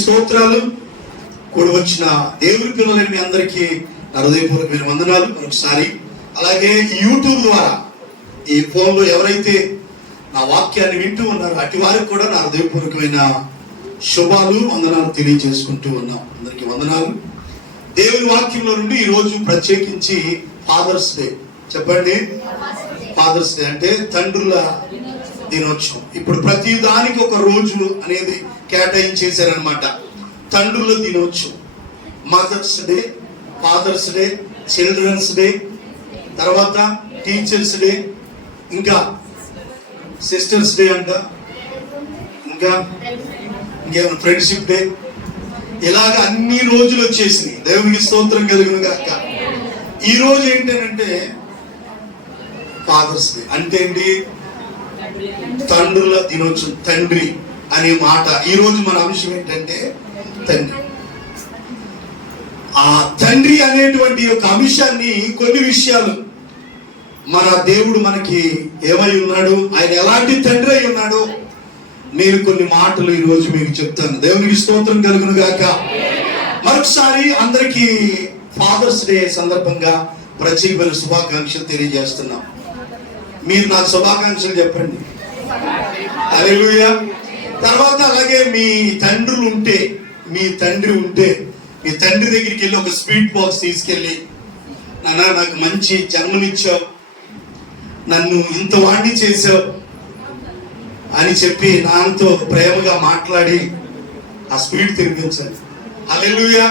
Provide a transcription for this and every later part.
స్తోత్రాలు. కూడి వచ్చిన దేవుని పిల్లలైన మీ అందరికీ నా హృదయపూర్వకమైన వందనాలు మరొకసారి. అలాగే యూట్యూబ్ ద్వారా ఈ ఫోన్లో ఎవరైతే నా వాక్యాన్ని వింటూ ఉన్నారో అటు వారికి కూడా నా హృదయపూర్వకమైన శుభాలు వందనాలు తెలియజేసుకుంటూ ఉన్నాం. అందరికీ వందనాలు. దేవుని వాక్యంలో నుండి ఈరోజు ప్రత్యేకించి ఫాదర్స్ డే. చెప్పండి, ఫాదర్స్ డే అంటే తండ్రుల దినోత్సవం. ఇప్పుడు ప్రతి దానికి ఒక రోజు అనేది కేటాయించేశారనమాట. తండ్రుల దినోత్సవం, mothers day, fathers day, children's day, తర్వాత టీచర్స్ డే, ఇంకా సిస్టర్స్ డే అంట, ఇంకేమైనా ఫ్రెండ్షిప్ డే, ఇలాగ అన్ని రోజులు వచ్చేసినాయి. దేవునికి స్తోత్రం కలుగును గాక. ఈ రోజు ఏంటంటే ఫాదర్స్ డే అంటే ఏంటి? తండ్రుల దినోత్సవం. తండ్రి అనే మాట ఈ రోజు మన అంశం ఏంటంటే తండ్రి. ఆ తండ్రి అనేటువంటి ఒక అంశాన్ని, కొన్ని విషయాలు మన దేవుడు మనకి ఏమై ఉన్నాడు, ఆయన ఎలాంటి తండ్రి అయి ఉన్నాడు, నేను కొన్ని మాటలు ఈ రోజు మీకు చెప్తాను. దేవునికి స్తోత్రం కలుగును గాక. మరొకసారి అందరికీ ఫాదర్స్ డే సందర్భంగా ప్రత్యేకమైన శుభాకాంక్షలు తెలియజేస్తున్నాం. మీరు నాకు శుభాకాంక్షలు చెప్పండి. హల్లెలూయా. తర్వాత అలాగే మీ తండ్రులు ఉంటే, మీ తండ్రి ఉంటే, మీ తండ్రి దగ్గరికి వెళ్ళి ఒక స్వీట్ బాక్స్ తీసుకెళ్ళి, నాన్న నాకు మంచి జన్మనిచ్చావు, నన్ను ఇంత వాణ్ణి చేసావు అని చెప్పి నాన్నతో ప్రేమగా మాట్లాడి ఆ స్వీట్ తినిపించాలి. హల్లెలూయా.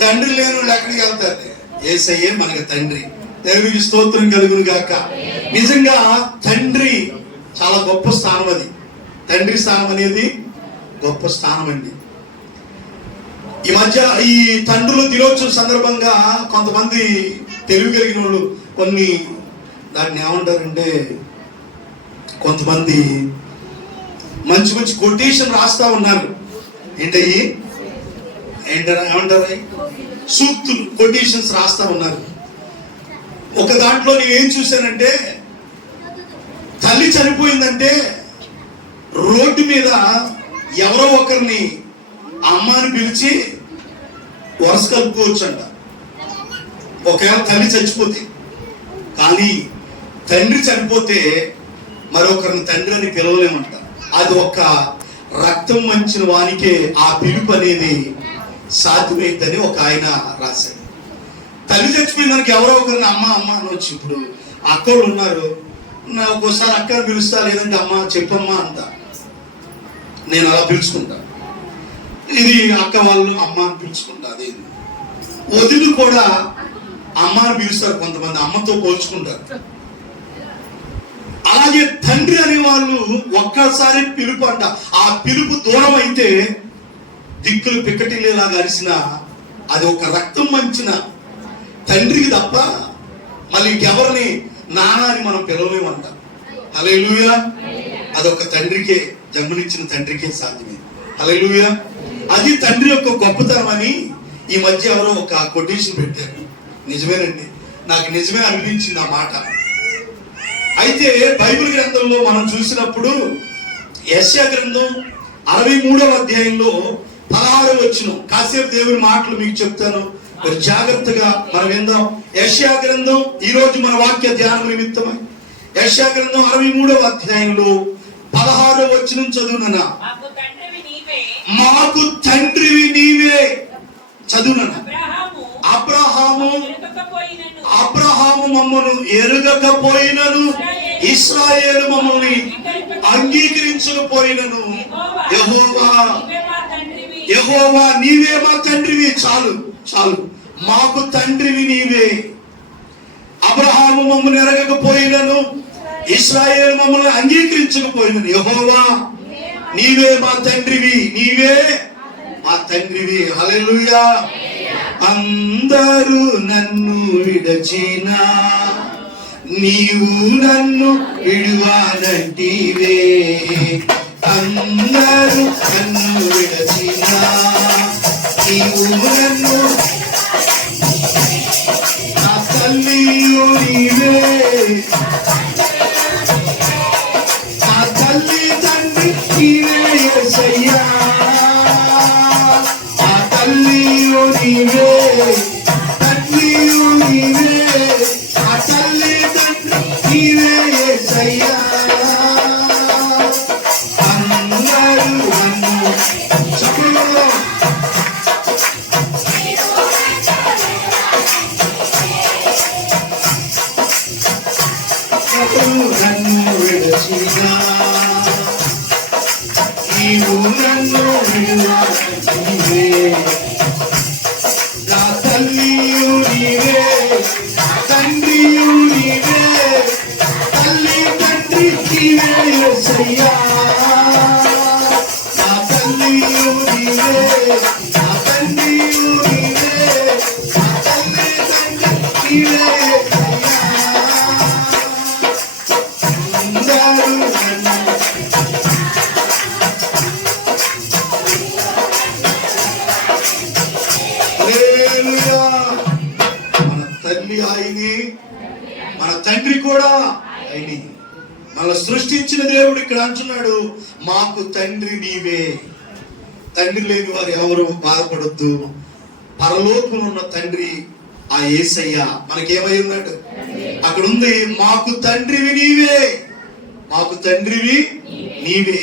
తండ్రి లేని వాళ్ళు ఎక్కడికి వెళ్తారు? యేసయ్యే మనకి తండ్రి. దేవునికి స్తోత్రం కలుగును గాక. నిజంగా తండ్రి చాలా గొప్ప స్థానం. అది తండ్రి స్థానం అనేది గొప్ప స్థానం అండి. ఈ మధ్య ఈ తండ్రుల దినోత్సవం సందర్భంగా కొంతమంది తెలివి కలిగిన వాళ్ళు కొన్ని దాన్ని ఏమంటారంటే, కొంతమంది మంచి మంచి కొటేషన్ రాస్తా ఉన్నారు. ఏంటయ్యి ఏమంటారు? సూక్తులు, కొటేషన్స్ రాస్తా ఉన్నారు. ఒక దాంట్లో నేను ఏం చూశానంటే, తల్లి చనిపోయిందంటే రోడ్డు మీద ఎవరో ఒకరిని అమ్మని పిలిచి వరుస కలుపుకోవచ్చు అంట, ఒకవేళ తల్లి చచ్చిపోతే. కానీ తండ్రి చనిపోతే మరొకరిని తండ్రి అని పిలవలేమంట. అది ఒక రక్తం మంచిన వానికే ఆ పిలుపు అనేది సాధ్యమైందని ఒక ఆయన రాశాడు. తల్లి చచ్చిపోయిన దానికి ఎవరో ఒకరిని అమ్మ అమ్మ అనొచ్చు. ఇప్పుడు అక్కలు ఉన్నారు, ఒక్కోసారి అక్కని పిలుస్తా, లేదంటే అమ్మ చెప్పమ్మా అంట, నేను అలా పిలుచుకుంటా. ఇది అక్క వాళ్ళు అమ్మ అని పిలుచుకుంటా. అదే వదిలి కూడా అమ్మ అని పిలుస్తారు, కొంతమంది అమ్మతో పోల్చుకుంటారు. అలాగే తండ్రి అనే వాళ్ళు ఒక్కసారి పిలుపు అంట. ఆ పిలుపు దూరం అయితే దిక్కులు పిక్కటిల్లేలాగా అరిసిన అది ఒక రక్తం మంచిన తండ్రికి తప్ప మళ్ళీ ఇంకెవరిని నాన్న అని మనం పిలవలేమంట. హల్లెలూయా. అదొక తండ్రికే, జన్మనిచ్చిన తండ్రికే సాధ్యమే. హల్లెలూయా. అది తండ్రి యొక్క గొప్పతనం అని ఈ మధ్య ఎవరో ఒక కొటేషన్ పెట్టారు. నిజమేనండి, నాకు నిజమే అనిపించింది ఆ మాట. అయితే బైబిల్ గ్రంథంలో మనం చూసినప్పుడు యెషయా గ్రంథం 63వ అధ్యాయంలో 16వ వచనం, కాసేపు దేవుని మాటలు మీకు చెప్తాను, మరి జాగ్రత్తగా మనం విందాం. యెషయా గ్రంథం ఈ రోజు మన వాక్య ధ్యానం నిమిత్తమై యెషయా గ్రంథం 63వ అధ్యాయంలో 16వ వచనం చదువునన్నా. మాకు తండ్రివి నీవే. చదువునన్నా. అబ్రహాము మమ్మను ఎరుగకపోయినను, ఇశ్రాయేలు మమ్మల్ని అంగీకరించకపోయినను, యెహోవా నీవే మా తండ్రివి. చాలు చాలు, మాకు తండ్రివి నీవే. అబ్రహాము మమ్మల్ని ఎరగకపోయినను, ఇశ్రాయేలు మమ్మల్ని అంగీకరించకపోయినను, యెహోవా నీవే మా తండ్రివి, నీవే మా తండ్రివి. హల్లెలూయా. అందరూ నన్ను విడచినా నీవు నన్ను విడువానంటివే. అందరూ నన్ను విడచినా నీవు నన్ను, నా తల్లియు నీవే, నా తల్లి తండ్రి నీవే యేసయ్యా. నన్ను విడచినా నీవు నన్ను విడచివే నా తల్లియు నీవే నా తండ్రియు నీవే తల్లి తండ్రి నీవే యేసయ్యా నా తల్లియు నీవే నా తండ్రియు నీవే నా తల్లి తండ్రి నీవే మన తల్లి ఆయనే, మన తండ్రి కూడా ఆయనే. మన సృష్టించిన దేవుడు ఇక్కడ అంటున్నాడు, మాకు తండ్రి నీవే. తండ్రి లేని వారు ఎవరు బాధపడొద్దు. పరలోకంలో ఉన్న తండ్రి ఆ యేసయ్య మనకేమై ఉన్నాడు, అక్కడ ఉంది, మాకు తండ్రివి నీవే, మాకు తండ్రివి నీవే.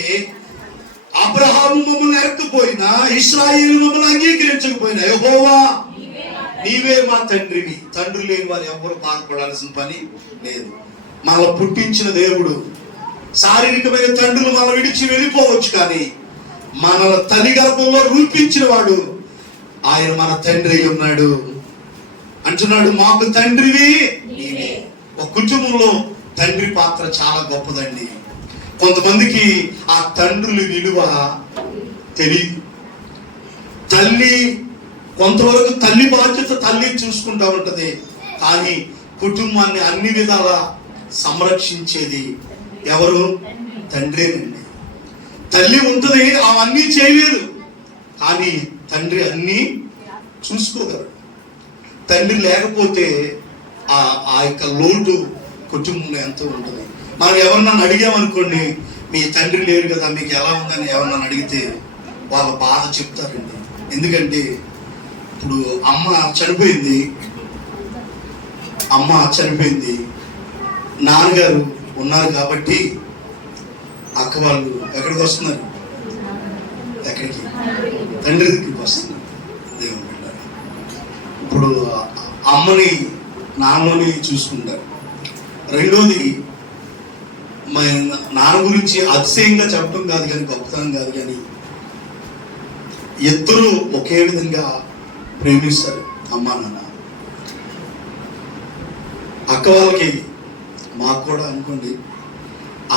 అబ్రహాము మమ్మల్ని ఎరకపోయినా, ఇశ్రాయేలు మమ్మల్ని అంగీకరించకపోయినా, యెహోవా నీవే మా తండ్రివి. తండ్రి లేని వారు ఎవరు బాధపడాల్సిన పని లేదు. మనల్ని పుట్టించిన దేవుడు, శారీరకమైన తండ్రులు మనం విడిచి వెళ్ళిపోవచ్చు, కానీ మన తల్లి గర్భంలో రూపించిన వాడు ఆయన మన తండ్రి అయి ఉన్నాడు. అంటున్నాడు, మాకు తండ్రివి నీవే. ఒక కుటుంబంలో తండ్రి పాత్ర చాలా గొప్పదండి. కొంతమందికి ఆ తండ్రుల విలువ తెలియదు. తల్లి కొంతవరకు తల్లి బాధ్యత తల్లి చూసుకుంటా ఉంటది, కానీ కుటుంబాన్ని అన్ని విధాలా సంరక్షించేది ఎవరు? తండ్రేనండి. తల్లి ఉంటుంది, అవన్నీ చేయలేదు, కానీ తండ్రి అన్నీ చూసుకోగలడు. తండ్రి లేకపోతే ఆ యొక్క లోటు కుటుంబంలో ఎంతో ఉంటుంది. మనం ఎవరన్నా అడిగామనుకోండి, మీ తండ్రి లేరు కదా, మీకు ఎలా ఉందని ఎవరన్నా అడిగితే వాళ్ళ బాధ చెప్తారండి. ఎందుకంటే ఇప్పుడు అమ్మ చనిపోయింది, నాన్నగారు ఉన్నారు కాబట్టి అక్క వాళ్ళు ఎక్కడికి వస్తున్నారు? ఎక్కడికి? తండ్రి దగ్గరికి వస్తున్నారు. దేవుని బిడ్డలారా, ఇప్పుడు అమ్మని నాన్నని చూసుకుంటారు. రెండోది, మా నాన్న గురించి అతిశయంగా చెప్పడం కాదు కానీ, గొప్పతనం కాదు కానీ, ఇద్దరు ఒకే విధంగా ప్రేమిస్తారు అమ్మా నాన్న. అక్క వాళ్ళకి, మాకు కూడా అనుకోండి,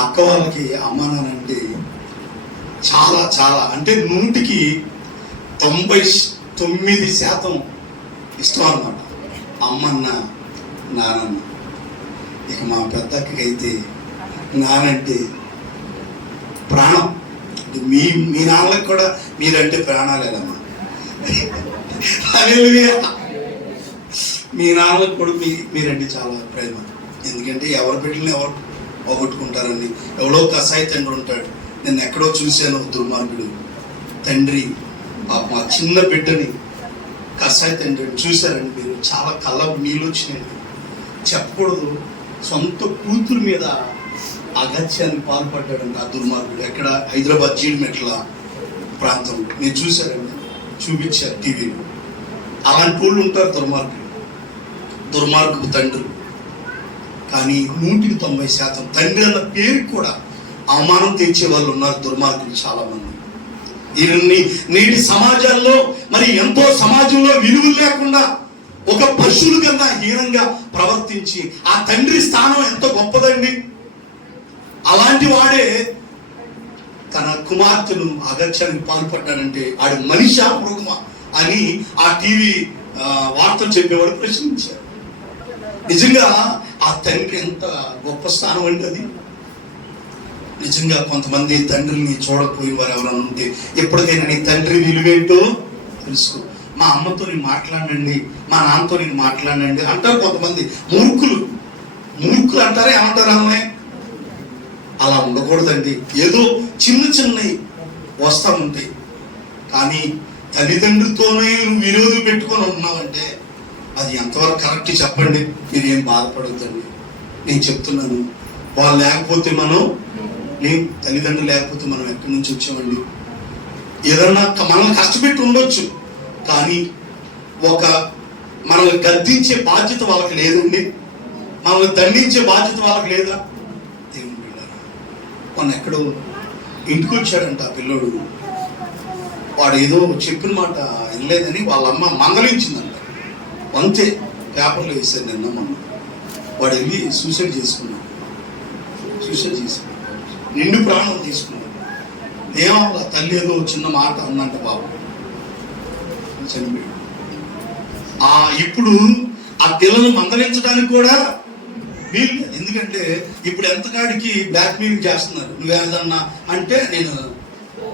అక్క వాళ్ళకి అమ్మా నాన్న అంటే చాలా చాలా, అంటే 100కి 99% ఇష్టం అన్నమాట, అమ్మన్న నానన్న. ఇక మా పెద్దక్కకైతే నానంటే ప్రాణం. మీ నాన్నలకు కూడా మీరంటే ప్రాణాలేదమ్మా. మీ నాన్నలకు కూడా మీరంటే చాలా ప్రేమ. ఎందుకంటే ఎవరి బిడ్డల్ని ఎవరు పోగొట్టుకుంటారని, ఎవడో కసాయి తండ్రి ఉంటాడు. నేను ఎక్కడో చూశాను, దుర్మార్గుడు తండ్రి మా చిన్న బిడ్డని కసాయి తండ్రి చూశారండి. మీరు చాలా కళ్ళ నీళ్ళు వచ్చినాయండి. చెప్పకూడదు, సొంత కూతురు మీద అగత్యానికి పాల్పడ్డాడండి ఆ దుర్మార్గుడు. ఎక్కడ? హైదరాబాద్ జీడిమెట్ల ప్రాంతంలో. నేను చూశారండి, చూపించారు టీవీలో. అలాంటి వాళ్ళు ఉంటారు దుర్మార్గపు తండ్రులు. కానీ 100% తండ్రి అన్న పేరు కూడా అవమానం తెచ్చే వాళ్ళు ఉన్నారు దుర్మార్గులు చాలా మంది. నేటి సమాజాల్లో మరి ఎంతో సమాజంలో విలువలు లేకుండా ఒక పశువుల కన్నా హీనంగా ప్రవర్తించి, ఆ తండ్రి స్థానం ఎంతో గొప్పదండి. అలాంటి వాడే తన కుమార్తెను అగత్యానికి పాల్పడ్డాడంటే ఆడు మనిషా మృగమా అని ఆ టీవీ వార్తలు చెప్పేవాడు ప్రశ్నించారు. నిజంగా ఆ తండ్రి ఎంత గొప్ప స్థానం అండి అది. నిజంగా కొంతమంది తండ్రిని చూడకపోయిన వారు ఎవరైనా ఉంటే, ఎప్పటికైనా నీ తండ్రి విలువేంటో తెలుసుకో. మా అమ్మతో నేను మాట్లాడండి, మా నాన్నతో నేను మాట్లాడండి అంటారు కొంతమంది. మూర్ఖులు అంటారా? ఏమంటారు అమ్మాయి? అలా ఉండకూడదండి. ఏదో చిన్నవి వస్తూ ఉంటాయి, కానీ తల్లిదండ్రులతోనే నువ్వు విరోధం పెట్టుకొని ఉన్నావంటే అది ఎంతవరకు కరెక్ట్ చెప్పండి. మీరేం బాధపడద్దండి. నేను చెప్తున్నాను, వాళ్ళు లేకపోతే తల్లిదండ్రులు లేకపోతే మనం ఎక్కడి నుంచి వచ్చామండి? ఏదన్నా మనల్ని కష్టపెట్టి ఉండొచ్చు, కానీ ఒక మనల్ని గద్దించే బాధ్యత వాళ్ళకి లేదండి, మనల్ని దండించే బాధ్యత వాళ్ళకి లేదా? దేవుని బిడ్డలారా, మొన్న ఎక్కడో ఇంటికి వచ్చాడంట ఆ పిల్లోడు. వాడు ఏదో చెప్పిన మాట వినలేదని వాళ్ళ అమ్మ మందలించిందంట. అంతే, పేపర్లో వేసాను నిన్న మొన్న. వాడు వెళ్ళి సూసైడ్ చేసుకున్నాడు. నిండు ప్రాణం తీసుకున్నాడు. ఏమవ్వ, తల్లి ఏదో చిన్న మాట అందంట, బాబు చనిపోయాడు. ఇప్పుడు ఆ పిల్లలు మందలించడానికి కూడా వీళ్ళు, ఎందుకంటే ఇప్పుడు ఎంతకాడికి బ్లాక్ మెయిలింగ్ చేస్తున్నారు. నువ్వేదన్నా అంటే నేను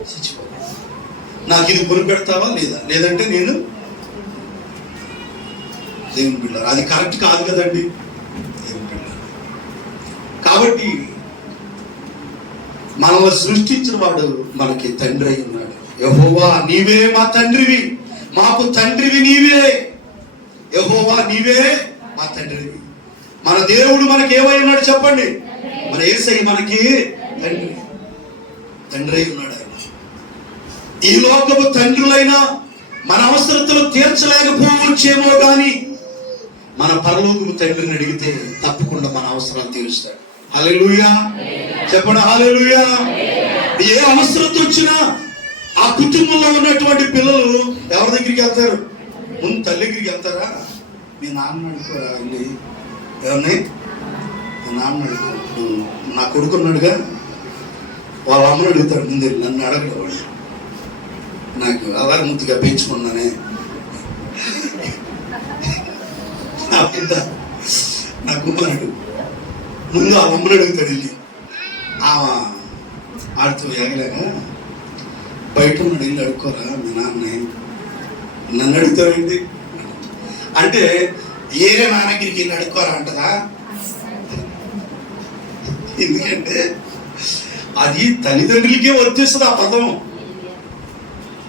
చచ్చిపోతాను, నాకు ఇది కొనిపెడతావా లేదా, లేదంటే నేను. దేవుని బిడ్డ, అది కరెక్ట్ కాదు కదండి దేవుని బిడ్డ. కాబట్టి మనల్ని సృష్టించిన వాడు మనకి తండ్రి అయి ఉన్నాడు. యెహోవా నీవే మా తండ్రివి, మాకు తండ్రివి నీవే. యెహోవా నీవే మా తండ్రివి. మన దేవుడు మనకి ఏమై ఉన్నాడు చెప్పండి? మన యేసయ్య మనకి తండ్రి అయి ఉన్నాడు. ఆయన ఈ లోకపు తండ్రులైనా మన అవసరతలు తీర్చలేకపోవచ్చేమో కానీ మన పరలోకపు తండ్రిని అడిగితే తప్పకుండా మన అవసరాలు తీరుస్తాడు. హల్లెలూయా చెప్పండి, హల్లెలూయా. ఏ అవసరత వచ్చినా ఆ కుటుంబంలో ఉన్నటువంటి పిల్లలు ఎవరి దగ్గరికి వెళ్తారు? ముందు తల్లి దగ్గరికి వెళ్తారా? మీ నాన్న అడుగుతారా? వెళ్ళి ఎవరిని? మీ నాన్న అడుగుతాడు. నా కొడుకున్నాడుగా, వాళ్ళ అమ్మని అడుగుతాడు. ముందు నన్ను అడగడు. నాకు అలా ముద్దుగా పెంచుకున్నానే నా బిడ్డ, నా కుమారుడు. ముందు ఆ అమ్మని అడుగుతాడు. వెళ్ళి ఆడుతూ ఎగలేక బయట ఉన్నాడు, వెళ్ళి అడుక్కోరా మీ నాన్నే. నన్ను అడుగుతావేంటి అంటే, ఏరే నాన్నగిరికి వెళ్ళి అడుక్కోరా అంటదా? ఎందుకంటే అది తల్లిదండ్రులకే వర్తిస్తుంది ఆ పదం.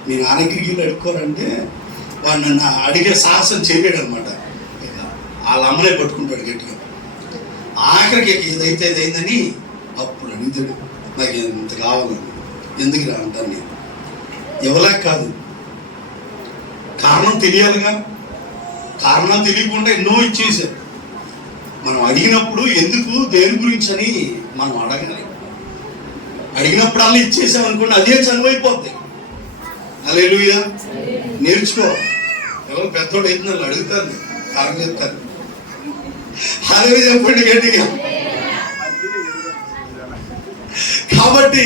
మీ నాన్నగిరికి వెళ్ళి అడుక్కోరంటే వాడు నన్ను అడిగే సాహసం చేయలేడు అనమాట. వాళ్ళ అమ్మనే పట్టుకుంటాడు గట్టిగా. ఆఖరికి ఏదైతే అయిందని అప్పుడు అడుగుతాడు, నాకు ఇంత కావాలని. ఎందుకు రా అంటాను నేను. ఇవ్వలేక కాదు, కారణం తెలియాలిగా. కారణాలు తెలియకుండా ఎన్నో ఇచ్చేసారు. మనం అడిగినప్పుడు ఎందుకు, దేని గురించి అని మనం అడగాలి. అడిగినప్పుడు అలా ఇచ్చేసాం అనుకోండి, అదే చనువైపోద్ది. హల్లెలూయా. నేర్చుకో. ఎవరు పెద్దోడు అయితే నన్ను అడుగుతారు, కారణం చెప్తారు. హల్లెలూయా చెప్పండి గట్టిగా. కాబట్టి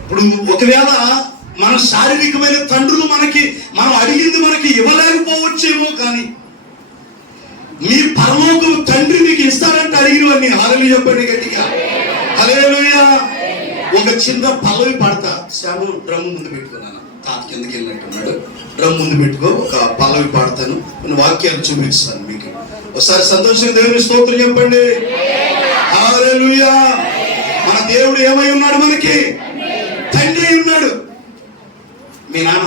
ఇప్పుడు ఒకవేళ మన శారీరకమైన తండ్రులు మనం అడిగింది మనకి ఇవ్వలేకపోవచ్చేమో, కానీ మీ పరలోకం తండ్రి మీకు ఇస్తారంటే అడిగినవన్నీ. హల్లెలూయా చెప్పండి గట్టిగా. హల్లెలూయా. ఒక చిన్న పల్లవి పాడతా. శ్యాము డ్రమ్ ముందు పెట్టుకున్నాను, తాత కిందకి వెళ్ళినట్టున్నాడు. డ్రమ్ ముందు పెట్టుకో, ఒక పల్లవి పాడతాను, కొన్ని వాక్యాలు చూపిస్తాను మీకు. ఒకసారి సంతోషంగా దేవుని స్తోత్రం చెప్పండి. హల్లెలూయా. మన దేవుడు ఏమై ఉన్నాడు? మనకి తండ్రి అయి ఉన్నాడు. మీ నాన్న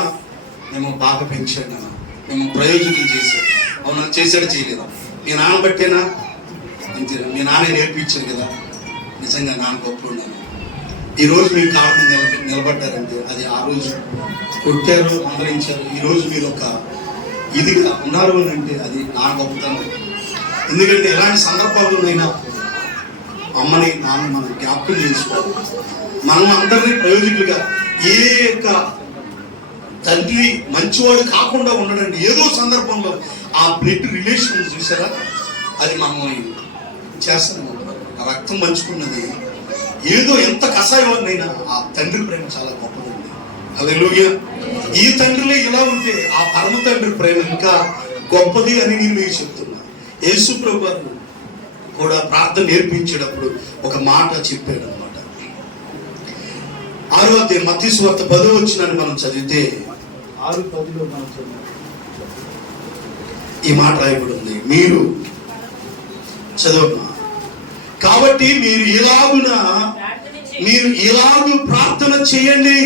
మేము బాగా పెంచాడు, నాన్న మేము ప్రయోజనం చేశాడు. అవునా? చేశాడు చేయలేదా? మీ నాన్న బట్టేనా? అంతేనా? మీ నాన్న నేర్పించాడు కదా. నిజంగా నాన్న గొప్ప ఉన్నాను. ఈరోజు మీరు కారణం నిలబడ్డారంటే అది ఆ రోజు కొట్టారు, ఆదరించారు. ఈరోజు మీరు ఒక ఇదిగా ఉన్నారు అని అంటే అది నా గొప్పతనం. ఎందుకంటే ఎలాంటి సందర్భాల్లోనైనా అమ్మని నాన్న మనం జ్ఞాపకం చేసుకోవాలి. మనం అందరినీ ప్రయోజకులుగా, ఏ యొక్క తండ్రి మంచివాడు కాకుండా ఉండడండి. ఏదో సందర్భంలో ఆ బ్లడ్ రిలేషన్ చూసారా, అది మనం చేస్తాము. ఆ రక్తం పంచుకున్నది ఏదో ఎంత కషాయమైనా ఆ తండ్రి ప్రేమ చాలా గొప్పదండి. హల్లెలూయా. ఈ తండ్రిలో ఇలా ఉంటే ఆ పరమ తండ్రి ప్రేమ ఇంకా గొప్పది అని నేను మీకు చెప్తున్నా. యేసు ప్రభు గారు కూడా ప్రార్థన నేర్పించేటప్పుడు ఒక మాట చెప్పాడు అనమాట. 6వ అధ్యాయం మత్తయి సువార్త 10వ వచనాన్ని మనం చదివితే 6:10లో మనం ఈ మాట రాయబడి ఉంది. మీరు చదవమ్మా. కాబట్టి మీరు ఇలాగు ప్రార్థన చేయండి.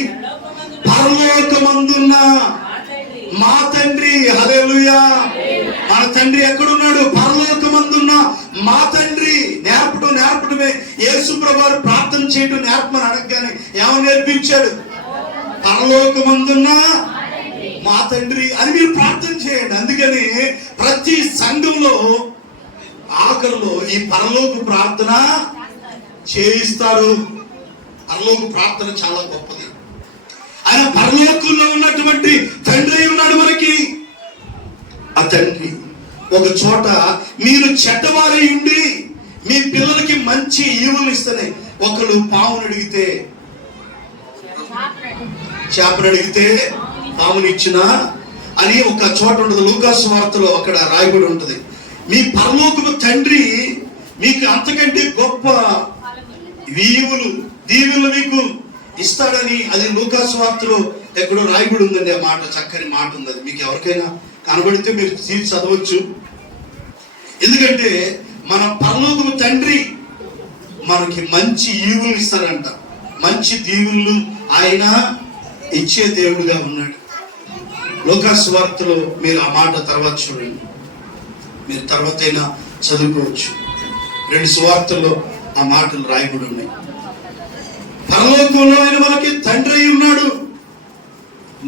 పరలోకమందున్న మా తండ్రి. హల్లెలూయా. మన తండ్రి ఎక్కడున్నాడు? పరలోకమందున్న మా తండ్రి. నేర్పడమే యేసు ప్రభువు ప్రార్థన చేయడం నేర్పమని అడగగానే ఏమని నేర్పించాడు? పరలోకమందున్న మా తండ్రి అని మీరు ప్రార్థన చేయండి. అందుకని ప్రతి సంఘంలో ఆఖరిలో ఈ పరలోక ప్రార్థన చేయిస్తారు. పరలోక ప్రార్థన చాలా గొప్పది. ఆయన పరలోకంలో ఉన్నటువంటి తండ్రి ఉన్నాడు మనకి. ఆ తండ్రి ఒక చోట మీరు చెడ్డవారై ఉండి మీ పిల్లలకి మంచి ఈవులు ఇస్తేనే, ఒకళ్ళు పావును అడిగితే చేపను అడిగితే పాముని ఇచ్చిన అని ఒక చోట ఉంటుంది. లూకాసు వార్తలో అక్కడ రాయబడి ఉంటుంది. మీ పరలోకపు తండ్రి మీకు అంతకంటే గొప్ప దీవులు మీకు ఇస్తాడని, అది లూకాసు వార్తలో ఎక్కడో రాయబడి ఉందండి. ఆ మాట చక్కని మాట ఉంది. అది మీకు ఎవరికైనా కనబడితే మీరు తీసి చదవచ్చు. ఎందుకంటే మన పరలోకపు తండ్రి మనకి మంచి ఈవులు ఇస్తారంట. మంచి దీవులు ఆయన ఇచ్చే దేవుడుగా ఉన్నాడు. లూకాసు వార్తలో మీరు ఆ మాట తర్వాత చూడండి. మీరు తర్వాత అయినా చదువుకోవచ్చు. 2 సువార్తల్లో ఆ మాటలు రాయబడి ఉన్నాయి. పరలోకంలో ఆయన మనకి తండ్రి అయి ఉన్నాడు.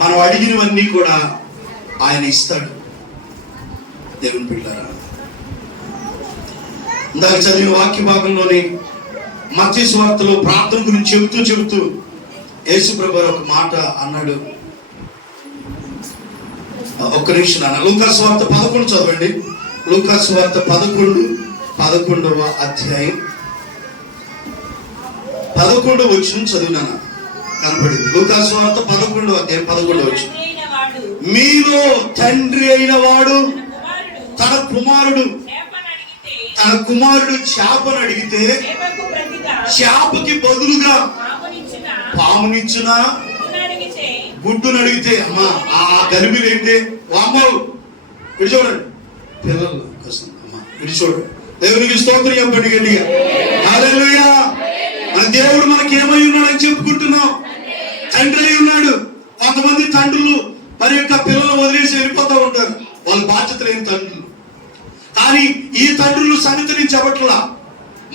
మనం అడిగినవన్నీ కూడా ఆయన ఇస్తాడు. దేవుని బిడ్డలారా, ఇందాక చదివిన వాక్య భాగంలోని మత్తయి సువార్తలో ప్రార్థన గురించి చెబుతూ యేసు ప్రభువు ఒక మాట అన్నాడు. ఒక్క నిమిషం అన్న. లూకాసు వార్త 11 చదవండి. లూకాసు వార్త 11వ అధ్యాయం 11వ వచనం చదివినాను, కనపడింది. లూకాసు వార్త 11వ అధ్యాయం 11వ వచనం. మీలో తండ్రి అయిన వాడు తన కుమారుడు చేపను అడిగితే చేపకి బదులుగా పామునిచ్చునా, గుడ్డును అడిగితే అమ్మా ఆ గలిబిలు ఏంటి వామ్మవు ఇటు చూడండి, పిల్లల కోసం అమ్మా ఇటు చూడండి. దేవునికి స్తోత్రం చెప్పండి గట్టిగా. హల్లెలూయా. మన దేవుడు మనకి ఏమై ఉన్నాడని చెప్పుకుంటున్నాం. తండ్రి అయి ఉన్నాడు. కొంతమంది తండ్రులు మరి యొక్క పిల్లలు వదిలేసి వెళ్ళిపోతూ ఉంటారు. వాళ్ళ బాధ్యత లేని తండ్రులు. కానీ ఈ తండ్రులు సంగతి నేను చెప్పట్లా.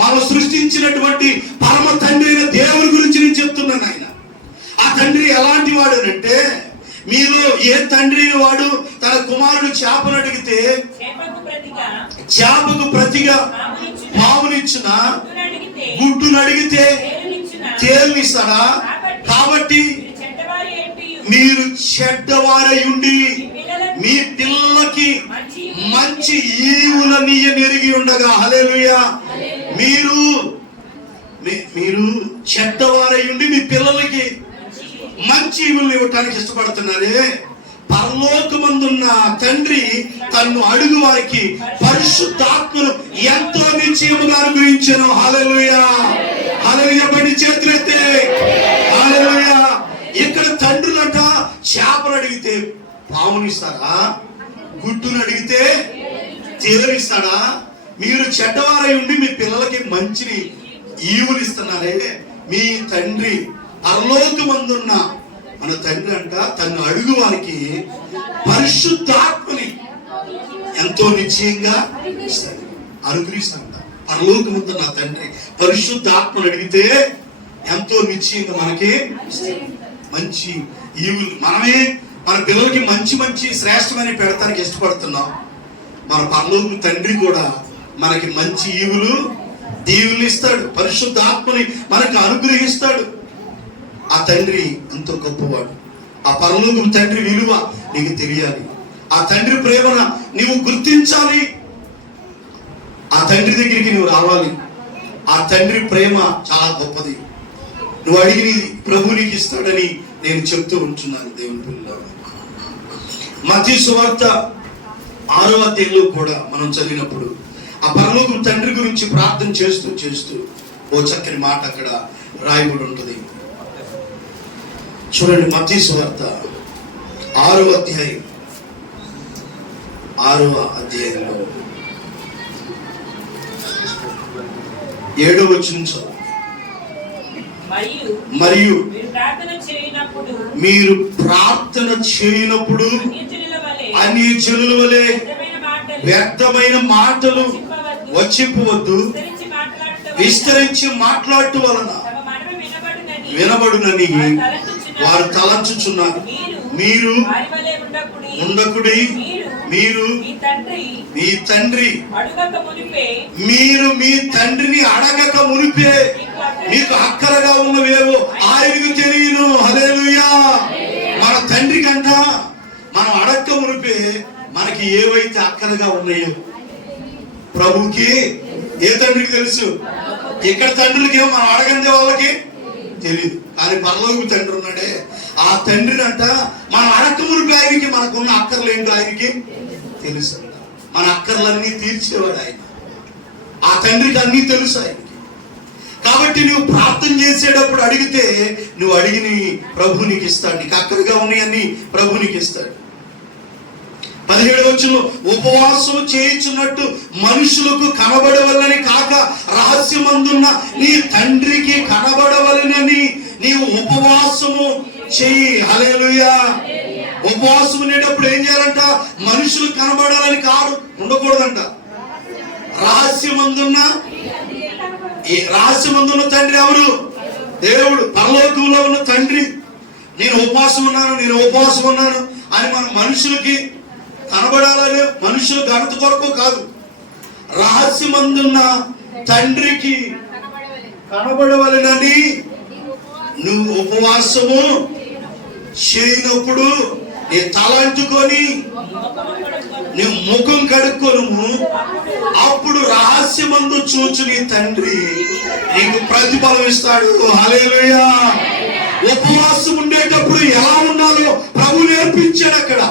మనం సృష్టించినటువంటి పరమ తండ్రి అయిన దేవుడి గురించి నేను చెప్తున్నాను. ఆయన ఆ తండ్రి ఎలాంటి వాడు అంటే, మీలో ఏ తండ్రి వాడు తన కుమారుడు చేపను అడిగితే చేపకు ప్రతిగా పామునిచ్చిన, గుడ్డును అడిగితే తేలినిస్తాడా? కాబట్టి మీరు చెడ్డవారై ఉండి మీ పిల్లలకి మంచి ఈవులనీయ నెరిగి ఉండగా. హల్లెలూయా. మీరు చెడ్డవారై ఉండి మీ పిల్లలకి మంచి ఈవులు ఇవ్వటానికి ఇష్టపడుతున్నారే. పరలోకమందున్న తండ్రి తన్ను అడుగు వారికి పరిశుద్ధాత్మను ఎంతో నిశ్చయముగా అనుగ్రహించెను. హల్లెలూయా. హల్లెలూయా. బడి చేతులెత్తే హల్లెలూయా. ఇక్కడ తండ్రులంట చేపలు అడిగితే పామునిస్తారా, గుడ్డును అడిగితే తేలినిస్తాడా? మీరు చెడ్డవారై ఉండి మీ పిల్లలకి మంచిని ఈవులు ఇస్తున్నారే. మీ తండ్రి పరలోకమందున్న మన తండ్రి అంట తను అడుగు వారికి పరిశుద్ధాత్మని ఎంతో నిశ్చయంగా అనుగ్రహిస్తాడంట. పరలోకమందున్న నా తండ్రి పరిశుద్ధాత్మను అడిగితే ఎంతో నిశ్చయంగా మనకి మంచి ఈవులు. మనమే మన పిల్లలకి మంచి శ్రేష్టమైన పెడతానికి ఇష్టపడుతున్నాం. మన పరలోక తండ్రి కూడా మనకి మంచి దీవులు ఇస్తాడు. పరిశుద్ధాత్మని మనకు అనుగ్రహిస్తాడు. ఆ తండ్రి ఎంతో గొప్పవాడు. ఆ పరలోకం తండ్రి విలువ నీకు తెలియాలి. ఆ తండ్రి ప్రేమన నీవు గుర్తించాలి. ఆ తండ్రి దగ్గరికి నువ్వు రావాలి. ఆ తండ్రి ప్రేమ చాలా గొప్పది. నువ్వు అడిగి ప్రభు నీకు ఇస్తాడని నేను చెప్తూ ఉంటున్నాను. దేవుని పిల్లలు, మత్తయి సువార్త 6వ అధ్యాయంలో కూడా మనం చదివినప్పుడు ఆ పరలోకం తండ్రి గురించి ప్రార్థన చేస్తూ ఓ చక్కని మాట అక్కడ రాయబడి ఉంటుంది. చూడండి, మత్తయి సువార్త 6వ అధ్యాయంలో 7వ వచనం చదువు. మరియు మీరు ప్రార్థన చేయనప్పుడు అన్ని జనుల వలె వ్యర్థమైన మాటలు వచ్చిపోవద్దు, విస్తరించి మాట్లాడటం వలన వినబడునని వారు తలంచుచున్నారు. మీరు ఉండకుడి, మీరు మీ తండ్రి మీరు మీ తండ్రిని అడగక మునిపే మీకు అక్కరగా ఉన్నవేవో ఆయనకు తెలియను. హల్లెలూయా. మన తండ్రి కంట మనం అడగక మునిపే మనకి ఏవైతే అక్కరగా ఉన్నాయో ప్రభుకి, ఏ తండ్రికి తెలుసు? ఇక్కడ తండ్రులకి ఏమో మనం అడగందే వాళ్ళకి తెలియదు, కానీ పరలోకి తండ్రి ఉన్నాడే, ఆ తండ్రిని అంట మనం అడగక మునిపే ఆయనకి మనకున్న అక్కర్లు ఏంటో ఆయనకి తెలుసు. మన అక్కర్లన్నీ తీర్చేవాడు ఆయన. ఆ తండ్రికి అన్నీ తెలుసు ఆయనకి. కాబట్టి నువ్వు ప్రార్థన చేసేటప్పుడు అడిగితే నువ్వు అడిగిని ప్రభు నీకు ఇస్తాడు. నీకు అక్కరగా ఉన్నాయని ప్రభు నీకు ఇస్తాడు. 17వ వచనంలో ఉపవాసం చేయించున్నట్టు మనుషులకు కనబడవలని కాక రహస్యమందున్న నీ తండ్రికి కనబడవలనని నీవు ఉపవాసము చెయ్యి. హల్లెలూయా. ఉపవాసం ఉండేటప్పుడు ఏం చేయాలంట? మనుషులు కనబడాలని కాదు, ఉండకూడదంట. రహస్యమందున్న తండ్రి ఎవరు? దేవుడు. పరలోకంలో ఉన్న తండ్రి నేను ఉపవాసం ఉన్నాను అని మనం మనుషులకి కనబడాలని, మనుషులు ఘనత కొరకు కాదు, రహస్యమందున్న తండ్రికి కనబడవలనని నువ్వు ఉపవాసము చేయనప్పుడు నీ తలంటుకొని నువ్వు ముఖం కడుక్కొను, అప్పుడు రహస్యమందు చూచు నీ తండ్రి నీకు ప్రతిఫలం ఇస్తాడు. హల్లెలూయా. ఉపవాసం ఉండేటప్పుడు ఎలా ఉండాలో ప్రభు నేర్పించాడు. అక్కడ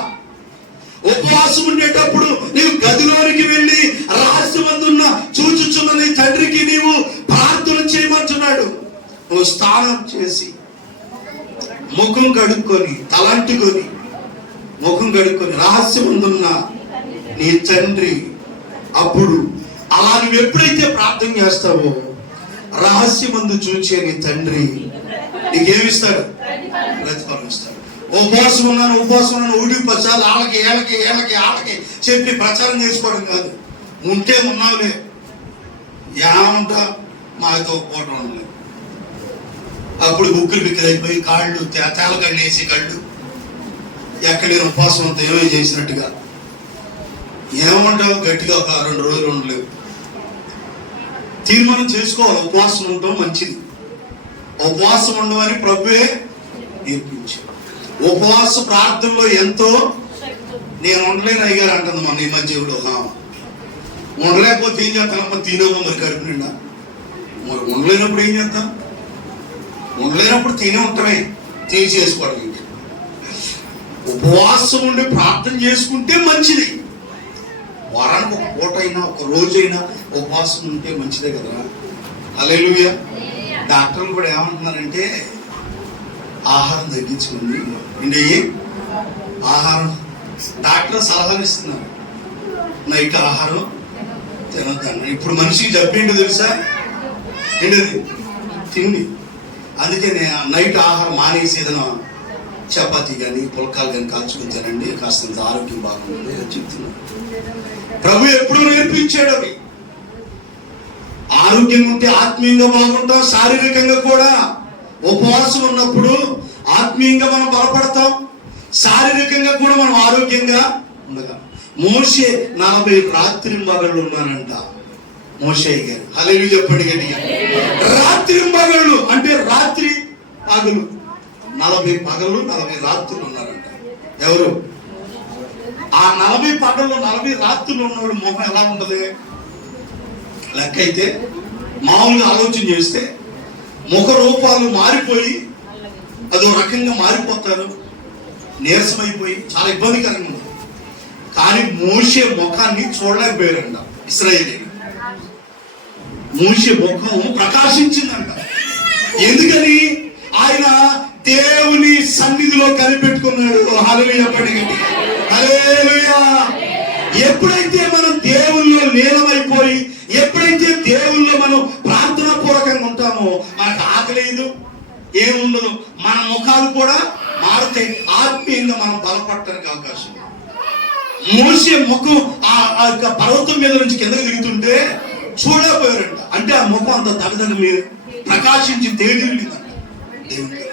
ఉపవాసం ఉండేటప్పుడు నీవు గదిలోనికి వెళ్ళి రహస్యమందున్న చూచుచున్న నీ తండ్రికి నీవు ప్రార్థన చేయమంటున్నాడు. నువ్వు స్నానం చేసి ముఖం కడుక్కొని తలంటుకొని ముఖం కడుక్కొని రహస్యమందున్న నీ తండ్రి, అప్పుడు అలా నువ్వు ఎప్పుడైతే ప్రార్థన చేస్తావో రహస్యమందు చూచే నీ తండ్రి నీకేమిస్తాడు? ప్రతిఫలం ఇస్తాడు. ఉపవాసం ఉన్నాను 10 సార్లు వాళ్ళకి చెప్పి ప్రచారం చేసుకోవడం కాదు. ఉంటే ఉన్నావులే, ఏమంటా మాతో పూట ఉండలేదు. అప్పుడు ఉక్కులు బిక్కులు అయిపోయి కాళ్ళు తేలకళ్ళు వేసి కళ్ళు ఎక్కడ ఉపవాసం అంతా ఏమీ చేసినట్టుగా ఏమంటావు? గట్టిగా ఒక 2 రోజులు ఉండలేవు. తీర్మానం చేసుకోవాలి, ఉపవాసం ఉండటం మంచిది. ఉపవాసం ఉండమని ప్రభువే నేర్పించాడు. ఉపవాస ప్రార్థనలో ఎంతో నేను ఉండలేను అయ్యారు అంటుంది మన ఈ మధ్యలో. ఉండలేకపోతే ఏం చేస్తానమ్మా? తినమ్మా మరి కడుపు నిండా. మరి ఉండలేనప్పుడు ఏం చేద్దాం? ఉండలేనప్పుడు తినే ఉంటామే, తిని చేసుకోవడం. ఉపవాసం ఉండి ప్రార్థన చేసుకుంటే మంచిది. వారానికి ఒక పూట అయినా ఒక రోజైనా ఉపవాసం ఉంటే మంచిదే కదా. హల్లెలూయా. డాక్టర్లు కూడా ఏమంటున్నారంటే ఆహారం తగ్గించుకుంది ఏంటి ఆహారం. డాక్టర్ సలహాలు ఇస్తున్నారు, నైట్ ఆహారం తినొద్దాను. ఇప్పుడు మనిషికి జబ్బేంటో తెలుసా? ఏంటది? తిండి. అందుకే నేను నైట్ ఆహారం మానేసి ఏదైనా చపాతీ కానీ పుల్కాలు కానీ కాల్చుకుని తినండి, కాస్తంత ఆరోగ్యం బాగుంటుంది అని చెప్తున్నాను. ప్రభు ఎప్పుడు నేర్పించాడు అవి. ఆరోగ్యంగా ఉంటే ఆత్మీయంగా బాగుంటాం, శారీరకంగా కూడా. ఉపవాసం ఉన్నప్పుడు ఆత్మీయంగా మనం బలపడతాం, శారీరకంగా కూడా మనం ఆరోగ్యంగా ఉండగా. మోషే 40 రాత్రింబగళ్ళు ఉన్నానంట మోషే గారు. హల్లెలూయా చెప్పండి గట్టిగా. రాత్రింబగళ్ళు అంటే రాత్రి పగలు, 40 పగలు 40 రాత్రులు ఉన్నారంట. ఎవరు? ఆ 40 పగళ్ళు 40 రాత్రులు ఉన్నవాడు మొహం ఎలా ఉంటది లెక్క అయితే? మామూలుగా ఆలోచన చేస్తే ముఖ రూపాలు మారిపోయి అదో రకంగా మారిపోతారు, నీరసమైపోయి చాలా ఇబ్బందికరంగా ఉంది. కానీ మోషే ముఖాన్ని చూడలేకపోయారంట ఇశ్రాయేలీయులు. మోషే ముఖం ప్రకాశించిందంట. ఎందుకని? ఆయన దేవుని సన్నిధిలో కనిపెట్టుకున్నాడు. హల్లెలూయా చెప్పండి. హల్లెలూయా. ఎప్పుడైతే మనం దేవుల్లో లీనమైపోయి, ఎప్పుడైతే దేవుల్లో మనం ప్రార్థనా పూర్వకంగా ఉంటామో మనకు ఆకలేదు, ఏముండదు. మన ముఖాలు కూడా మారితే ఆత్మీయంగా మనం బలపడటానికి అవకాశం. మోషే ముఖం ఆ పర్వతం మీద నుంచి కిందకి దిగుతుంటే చూడలేకపోయారంట. అంటే ఆ ముఖం అంత దగదగ మీద ప్రకాశించి తేలిందంట దేవునికి.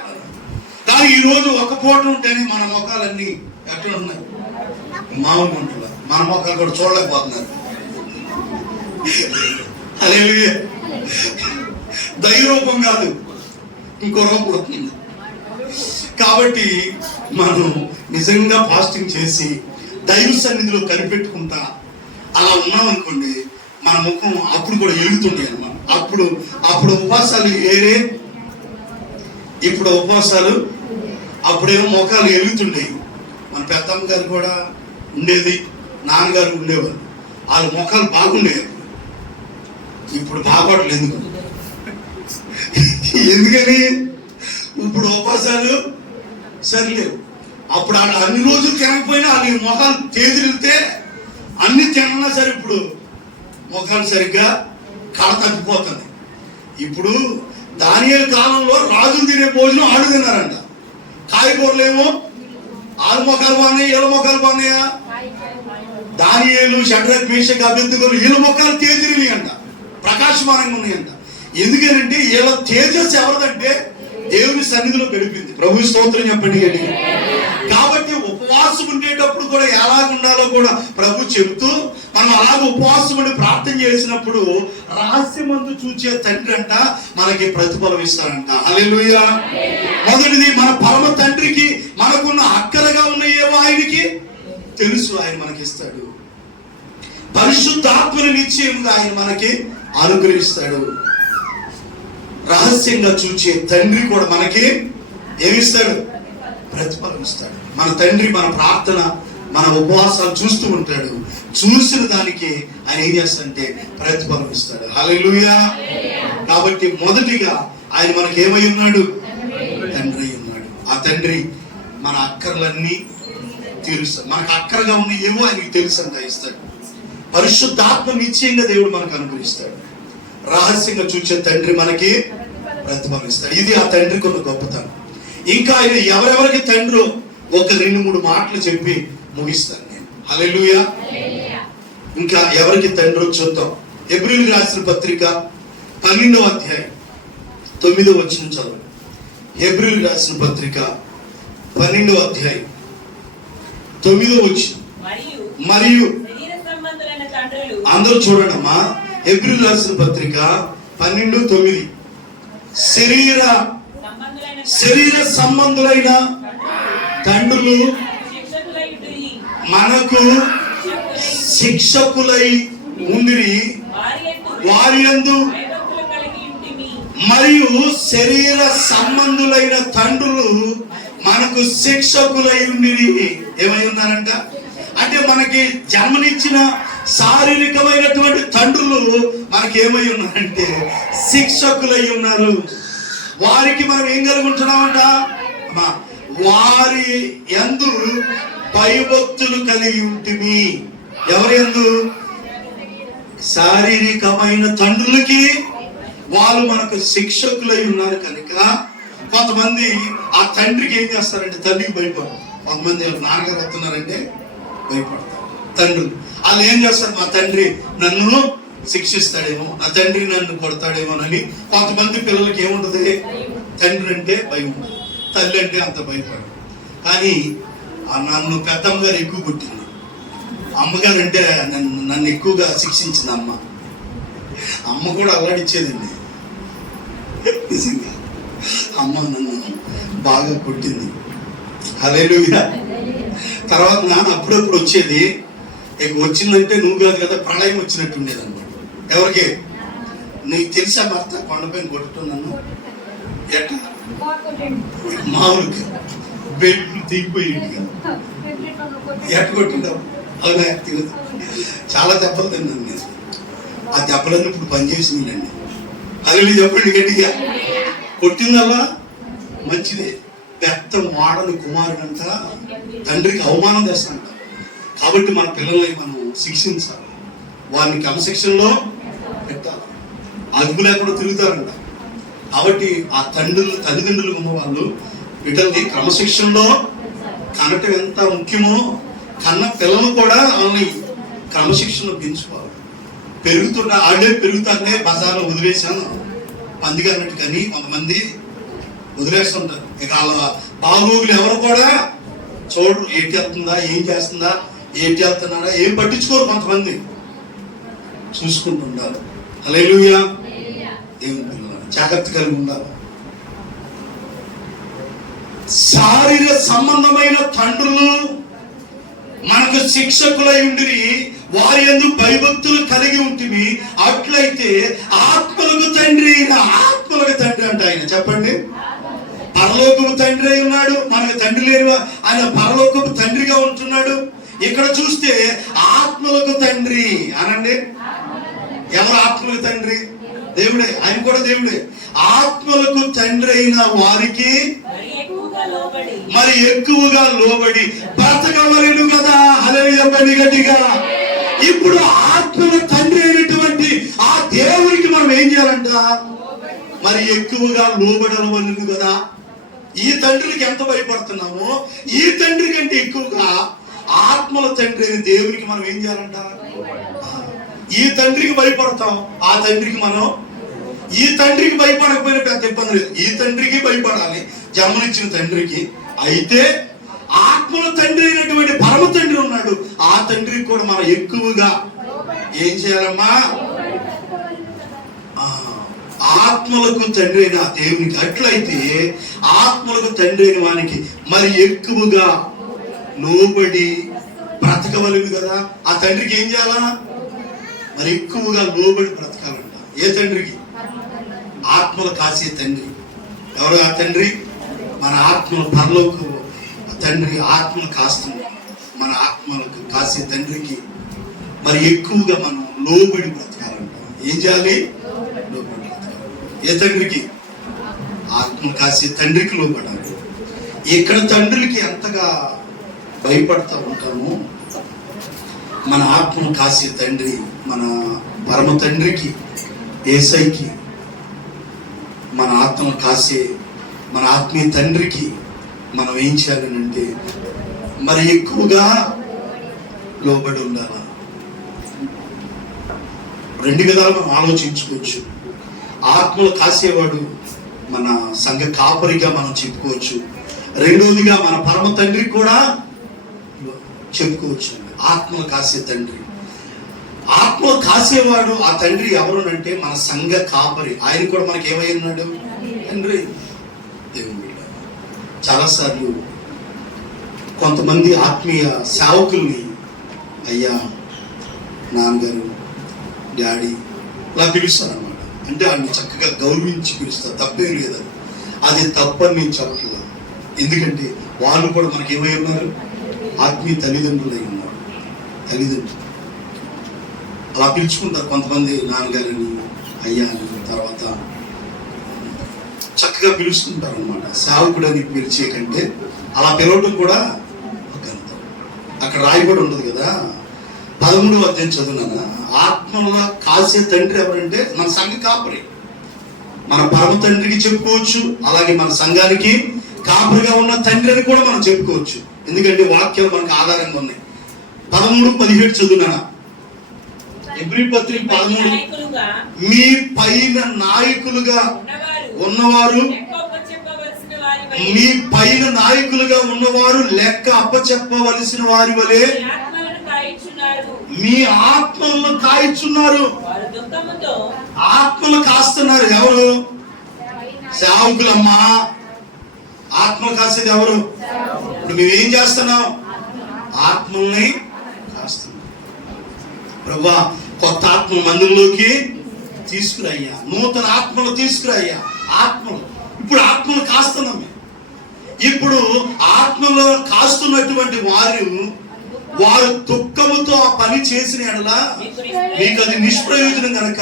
కానీ ఈరోజు ఒక పూట ఉంటేనే మన ముఖాలన్నీ ఎట్లా ఉన్నాయి, మామూలు ఉంటున్నా. మన ముఖాలు కూడా చూడలేకపోతున్నారు. అదే దైవరూపం కాదు, ఇంకో రూపం వస్తుంది. కాబట్టి మనం నిజంగా ఫాస్టింగ్ చేసి దైవ సన్నిధిలో కనిపెట్టుకుంటా అలా ఉన్నామనుకోండి, మన ముఖం అప్పుడు కూడా ఎలుగుతుంది అన్నమాట. అప్పుడు ఉపవాసాలు ఏరే, ఇప్పుడు ఉపవాసాలు, అప్పుడేమో ముఖాలు ఎలుగుతుండేవి. మన పెద్దమ్మ గారు కూడా ఉండేది, నాన్నగారు ఉండేవారు, వాళ్ళ ముఖాలు బాగుండేవి. ఇప్పుడు బాగోట్లేదు. ఎందుకని? ఇప్పుడు ఉపవాసాలు సరిలేవు. అప్పుడు వాళ్ళు అన్ని రోజులు తినకపోయినా వాళ్ళ ముఖాలు తేదిరితే అన్ని తిన్నా సరే ఇప్పుడు ముఖాలు సరిగ్గా కళ తగ్గిపోతుంది. ఇప్పుడు దానియేలు కాలంలో రాజులు తినే భోజనం ఆడు తిన్నారంట. కాయగూరలు ఏమో ఆరు ముఖాలు బాగున్నాయి, ఏళ్ళ ముఖాలు బాగున్నాయా? దానియేలు, షడ్రక్, మేషక్, అబేద్నెగోలు వీళ్ళ ముఖాలు తేజరివి అంట, ప్రకాశమానంగా ఉన్నాయంట. ఎందుకనంటే వీళ్ళ తేజస్సు ఎవరిదంటే దేవుని సన్నిధిలో గడిపింది. ప్రభు స్తోత్రం చెప్పండి. కాబట్టి ఉపవాసం ఉండేటప్పుడు కూడా ఎలాగుండాలో కూడా ప్రభు చెబుతూ, మనం అలాగే ఉపవాసం ఉండి ప్రార్థన చేసినప్పుడు రహస్యమందు చూచే తండ్రి అంట మనకి ప్రతిఫలం ఇస్తారంట. హల్లెలూయా. మొదటిది, మన పరమ తండ్రికి మనకున్న అక్కరగా ఉన్న ఏవో ఆయనకి తెలుసు, ఆయన మనకి ఇస్తాడు. పరిశుద్ధాత్మని నిశ్చయంగా ఆయన మనకి అనుగ్రహిస్తాడు. రహస్యంగా చూచే తండ్రి కూడా మనకి ఏమిస్తాడు? ప్రతిఫలం ఇస్తాడు. మన తండ్రి మన ప్రార్థన, మన ఉపవాసాలు చూస్తూ ఉంటాడు. చూసిన దానికి ఆయన ఏం చేస్తాడంటే ప్రతిఫలం ఇస్తాడు. హల్లెలూయా. కాబట్టి మొదటిగా ఆయన మనకి ఏమై ఉన్నాడు? తండ్రి అయి ఉన్నాడు. ఆ తండ్రి మన అక్కర్లన్నీ తీరుస్తాడు. మనకు అక్కరగా ఉన్న ఏమో ఆయనకి తెలుసు అంత ఇస్తాడు. పరిశుద్ధాత్మ నిశ్చయంగా దేవుడు మనకు అనుగ్రహిస్తాడు. రహస్యంగా చూసే తండ్రి మనకి ప్రతిఫలం ఇస్తాడు. ఇది ఆ తండ్రికి ఉన్న గొప్పతనం. ఇంకా ఆయన ఎవరెవరికి తండ్రో ఒక 2-3 మాటలు చెప్పి ముగిస్తాను నేను. హల్లెలూయా. ఇంకా ఎవరికి తండ్రో చూద్దాం. హెబ్రీయులకు రాసిన పత్రిక 12వ అధ్యాయం 9వ వచనం చదవండి. హెబ్రీయులకు రాసిన పత్రిక 12వ అధ్యాయం 9వ వచనం. మరియు అందరూ చూడండి అమ్మా, హెబ్రీయులకు రాసిన పత్రిక 12:9. శరీర సంబంధులైన తండ్రులు మనకు శిక్షకులై ఉండిరి, వారి యందు మరియు శరీర సంబంధులైన తండ్రులు మనకు శిక్షకులై ఉండిరి. ఏమై ఉన్నారంట అంటే మనకి జన్మనిచ్చిన శారీరకమైనటువంటి తండ్రులు మనకి ఏమై ఉన్నారంటే శిక్షకులై ఉన్నారు. వారికి మనం ఏం కలిగి ఉంటున్నామంట? వారి యందు భయభక్తులు కలిగి ఉంటుంది. ఎవరి యందు? శారీరకమైన తండ్రులకి వాళ్ళు మనకు శిక్షకులై ఉన్నారు కనుక కొంతమంది ఆ తండ్రికి ఏం చేస్తారంటే తండ్రికి భయపడరు. కొంతమంది నాన్నగారు వస్తున్నారంటే భయపడతారు తండ్రులు. వాళ్ళు ఏం చేస్తారు? మా తండ్రి నన్ను శిక్షిస్తాడేమో, నా తండ్రి నన్ను కొడతాడేమోనని కొంతమంది పిల్లలకి ఏముంటది? తండ్రి అంటే భయం ఉంటుంది, తల్లి అంటే అంత భయపడదు. కానీ నన్ను పెద్దమ్మ గారు ఎక్కువ పుట్టింది, అమ్మగారు అంటే నన్ను ఎక్కువగా శిక్షించింది అమ్మ. అమ్మ కూడా అల్లాడిచ్చేదండి. నిజంగా అమ్మ నన్ను బాగా కొట్టింది. హల్లెలూయా. తర్వాత నాన్న అప్పుడప్పుడు వచ్చేది, ఇక వచ్చిందంటే నువ్వు కాదు కదా, ప్రళయం వచ్చినట్టు ఉండేది అనమాట. ఎవరికి? నీకు తెలుసా భర్త కొండపైన కొట్టడం నన్ను ఎట్లా మామూలుగా బెల్ట్లు దిగిపోయింది కదా, ఎట్ట కొట్టిందావు అలాగే చాలా దెబ్బలు తిన్నాను నేను. ఆ దెబ్బలన్నీ ఇప్పుడు పనిచేసిందండి. అది చెప్పండి గట్టిగా. కొట్టిందల్లా మంచిదే. పెద్ద మాడని కుమారుడంట తండ్రికి అవమానం చేస్తాడంట. కాబట్టి మన పిల్లల్ని మనం శిక్షించాలి, వారిని క్రమశిక్షణలో పెట్టాలి. అదుపు లేకుండా తిరుగుతారంట. కాబట్టి ఆ తల్లిదండ్రులు ఉన్న వాళ్ళు బిడ్డల్ని క్రమశిక్షణలో కనటం ఎంత ముఖ్యమో కన్న పిల్లలు కూడా వాళ్ళని క్రమశిక్షణలో పెంచుకోవాలి. పెరుగుతానే బజార్లో వదిలేశాను పందిగా అన్నట్టు. కానీ కొంతమంది వదిలేస్తుంటారు. ఇక వాళ్ళ బాగోగులు ఎవరు కూడా చూడరు. ఏంటి వెళ్తుందా, ఏం చేస్తుందా, ఏంటి వెళ్తున్నాడా, ఏం పట్టించుకోరు. కొంతమంది చూసుకుంటుండాలి. హల్లెలూయా. దేవుని పిల్లలు జాగ్రత్త కలిగి ఉండాలి. శారీర సంబంధమైన తండ్రులు మనకు శిక్షకులై ఉండిరి, వారి యందు భయభక్తులు కలిగి ఉంటుంది. అట్లయితే ఆత్మలకు తండ్రి అయిన, ఆత్మలకు తండ్రి అంటే ఆయన చెప్పండి, పరలోకపు తండ్రి అయి ఉన్నాడు. మనకు తండ్రి లేని ఆయన పరలోకపు తండ్రిగా ఉంటున్నాడు. ఇక్కడ చూస్తే ఆత్మలకు తండ్రి అనండి. ఎవరు ఆత్మలకు తండ్రి? దేవుడే. ఆయన కూడా దేవుడే. ఆత్మలకు తండ్రి అయిన వారికి మరి ఎక్కువగా లోబడి బ్రతకవలెను కదా. హల్లెలూయా గట్టిగా. ఇప్పుడు ఆత్మల తండ్రి అయినటువంటి ఆ దేవునికి మనం ఏం చేయాలంట? మరి ఎక్కువగా లోబడవలెను కదా. ఈ తండ్రికి ఎంత భయపడుతున్నామో, ఈ తండ్రి కంటే ఎక్కువగా ఆత్మల తండ్రి అయిన దేవునికి మనం ఏం చేయాలంట? ఈ తండ్రికి భయపడతాం, ఆ తండ్రికి మనం, ఈ తండ్రికి భయపడకపోయినా పెద్ద ఇబ్బంది లేదు. ఈ తండ్రికి భయపడాలి, జన్మనిచ్చిన తండ్రికి. అయితే ఆత్మల తండ్రి అయినటువంటి పరమ తండ్రి ఉన్నాడు, ఆ తండ్రికి కూడా మనం ఎక్కువగా ఏం చేయాలమ్మా? ఆత్మలకు తండ్రి అయిన దేవునికి. అట్లయితే ఆత్మలకు తండ్రి అయిన వానికి మరి ఎక్కువగా లోబడి బ్రతకవలెను కదా. ఆ తండ్రికి ఏం చేయాలా? మరి ఎక్కువగా లోబడి బ్రతకాలంట. ఏ తండ్రికి? ఆత్మలు కాసే తండ్రి. ఎవరు ఆ తండ్రి? మన ఆత్మలు పరలోక తండ్రి. ఆత్మలు కాస్తుంది, మన ఆత్మలకు కాసే తండ్రికి మరి ఎక్కువగా మనం లోబడి బ్రతకాలంట. ఏం చేయాలి? లోబడి బ్రతకాలి. ఏ తండ్రికి? ఆత్మలు కాసే తండ్రికి లోబడాలి. ఇక్కడ తండ్రులకి ఎంతగా భయపడతా ఉంటాము, మన ఆత్మను కాసే తండ్రి, మన పరమ తండ్రికి, యేసయ్యకి, మన ఆత్మను కాసే మన ఆత్మీయ తండ్రికి మనం ఏం చేయాలనంటే మరి ఎక్కువగా లోబడి ఉండాలి. రెండు విధాలు మనం ఆలోచించుకోవచ్చు. ఆత్మలు కాసేవాడు మన సంఘ కాపరిగా మనం చెప్పుకోవచ్చు. రెండవదిగా మన పరమ తండ్రికి కూడా చెప్పుకోవచ్చు. ఆత్మలు కాసే తండ్రి. ఆత్మలు కాసేవాడు ఆ తండ్రి ఎవరునంటే మన సంఘ కాపరి. ఆయన కూడా మనకి ఏమై ఉన్నాడు? తండ్రి. దేవుడు. చాలాసార్లు కొంతమంది ఆత్మీయ సేవకుల్ని అయ్యా, నాన్నగారు, డాడీ ఇలా పిలుస్తారు అన్నమాట. అంటే ఆయన్ని చక్కగా గౌరవించి పిలుస్తారు, తప్పేం లేదు. అది తప్పని నేను చెప్పట్లేదు. ఎందుకంటే వాళ్ళు కూడా మనకి ఏమై ఉన్నారు? ఆత్మీయ తల్లిదండ్రులు అయి ఉన్నారు. తల్లిదండ్రులు అలా పిలుచుకుంటారు కొంతమంది, నాన్నగారిని, అయ్యా అని. తర్వాత చక్కగా పిలుస్తుంటారు అనమాట. సేవకుడు అని పిలిచే కంటే అలా పిలవటం కూడా ఒక అంతం. అక్కడ రాయి కూడా ఉండదు కదా. 13వ అధ్యాయం చదువునా. ఆత్మలో కాసే తండ్రి ఎవరంటే మన సంఘ కాపరి. మన పరమ తండ్రికి చెప్పుకోవచ్చు, అలాగే మన సంఘానికి కాపరిగా ఉన్న తండ్రి అని కూడా మనం చెప్పుకోవచ్చు. ఎందుకంటే వాక్యాలు మనకు ఆధారంగా ఉన్నాయి. 13:17 చదువునా. ఎబ్రీ పత్రిక 13. మీ పైన నాయకులుగా ఉన్నవారు, మీ పైన నాయకులుగా ఉన్నవారు లెక్క అప్పచెప్పవలసిన వారి వలె మీ ఆత్మలను కాయిచున్నారు. ఆత్మలు కాస్తున్నారు ఎవరు? సేవకులమ్మా. ఆత్మలు కాసేది ఎవరు? ఇప్పుడు మేమేం చేస్తున్నాం? ఆత్మల్ని కాస్తున్నాం. ప్రభువా, కొత్త ఆత్మ మందిరంలోకి తీసుకురయ్యా, నూతన ఆత్మలు తీసుకురయ్యా. ఆత్మలు ఇప్పుడు ఆత్మలు కాస్తున్నాం. ఇప్పుడు ఆత్మలో కాస్తున్నటువంటి వారు దుఃఖముతో ఆ పని చేసిన ఎడల మీకు అది నిష్ప్రయోజనం కనుక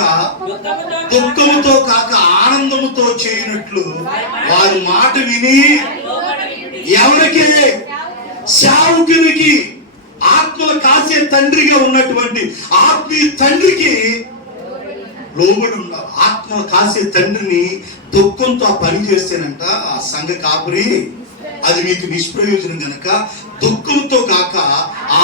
దుఃఖముతో కాక ఆనందముతో చేయనట్లు వారి మాట విని ఎవరికి? సేవకునికి, ఆత్మలు కాసే తండ్రిగా ఉన్నటువంటి ఆత్మీయ తండ్రికి లోబడి ఉన్నారు. ఆత్మలు కాసే తండ్రిని దుఃఖంతో ఆ పని చేస్తేనంట ఆ సంఘ కాపురి అది మీకు నిష్ప్రయోజనం కనుక దుఃఖంతో కాక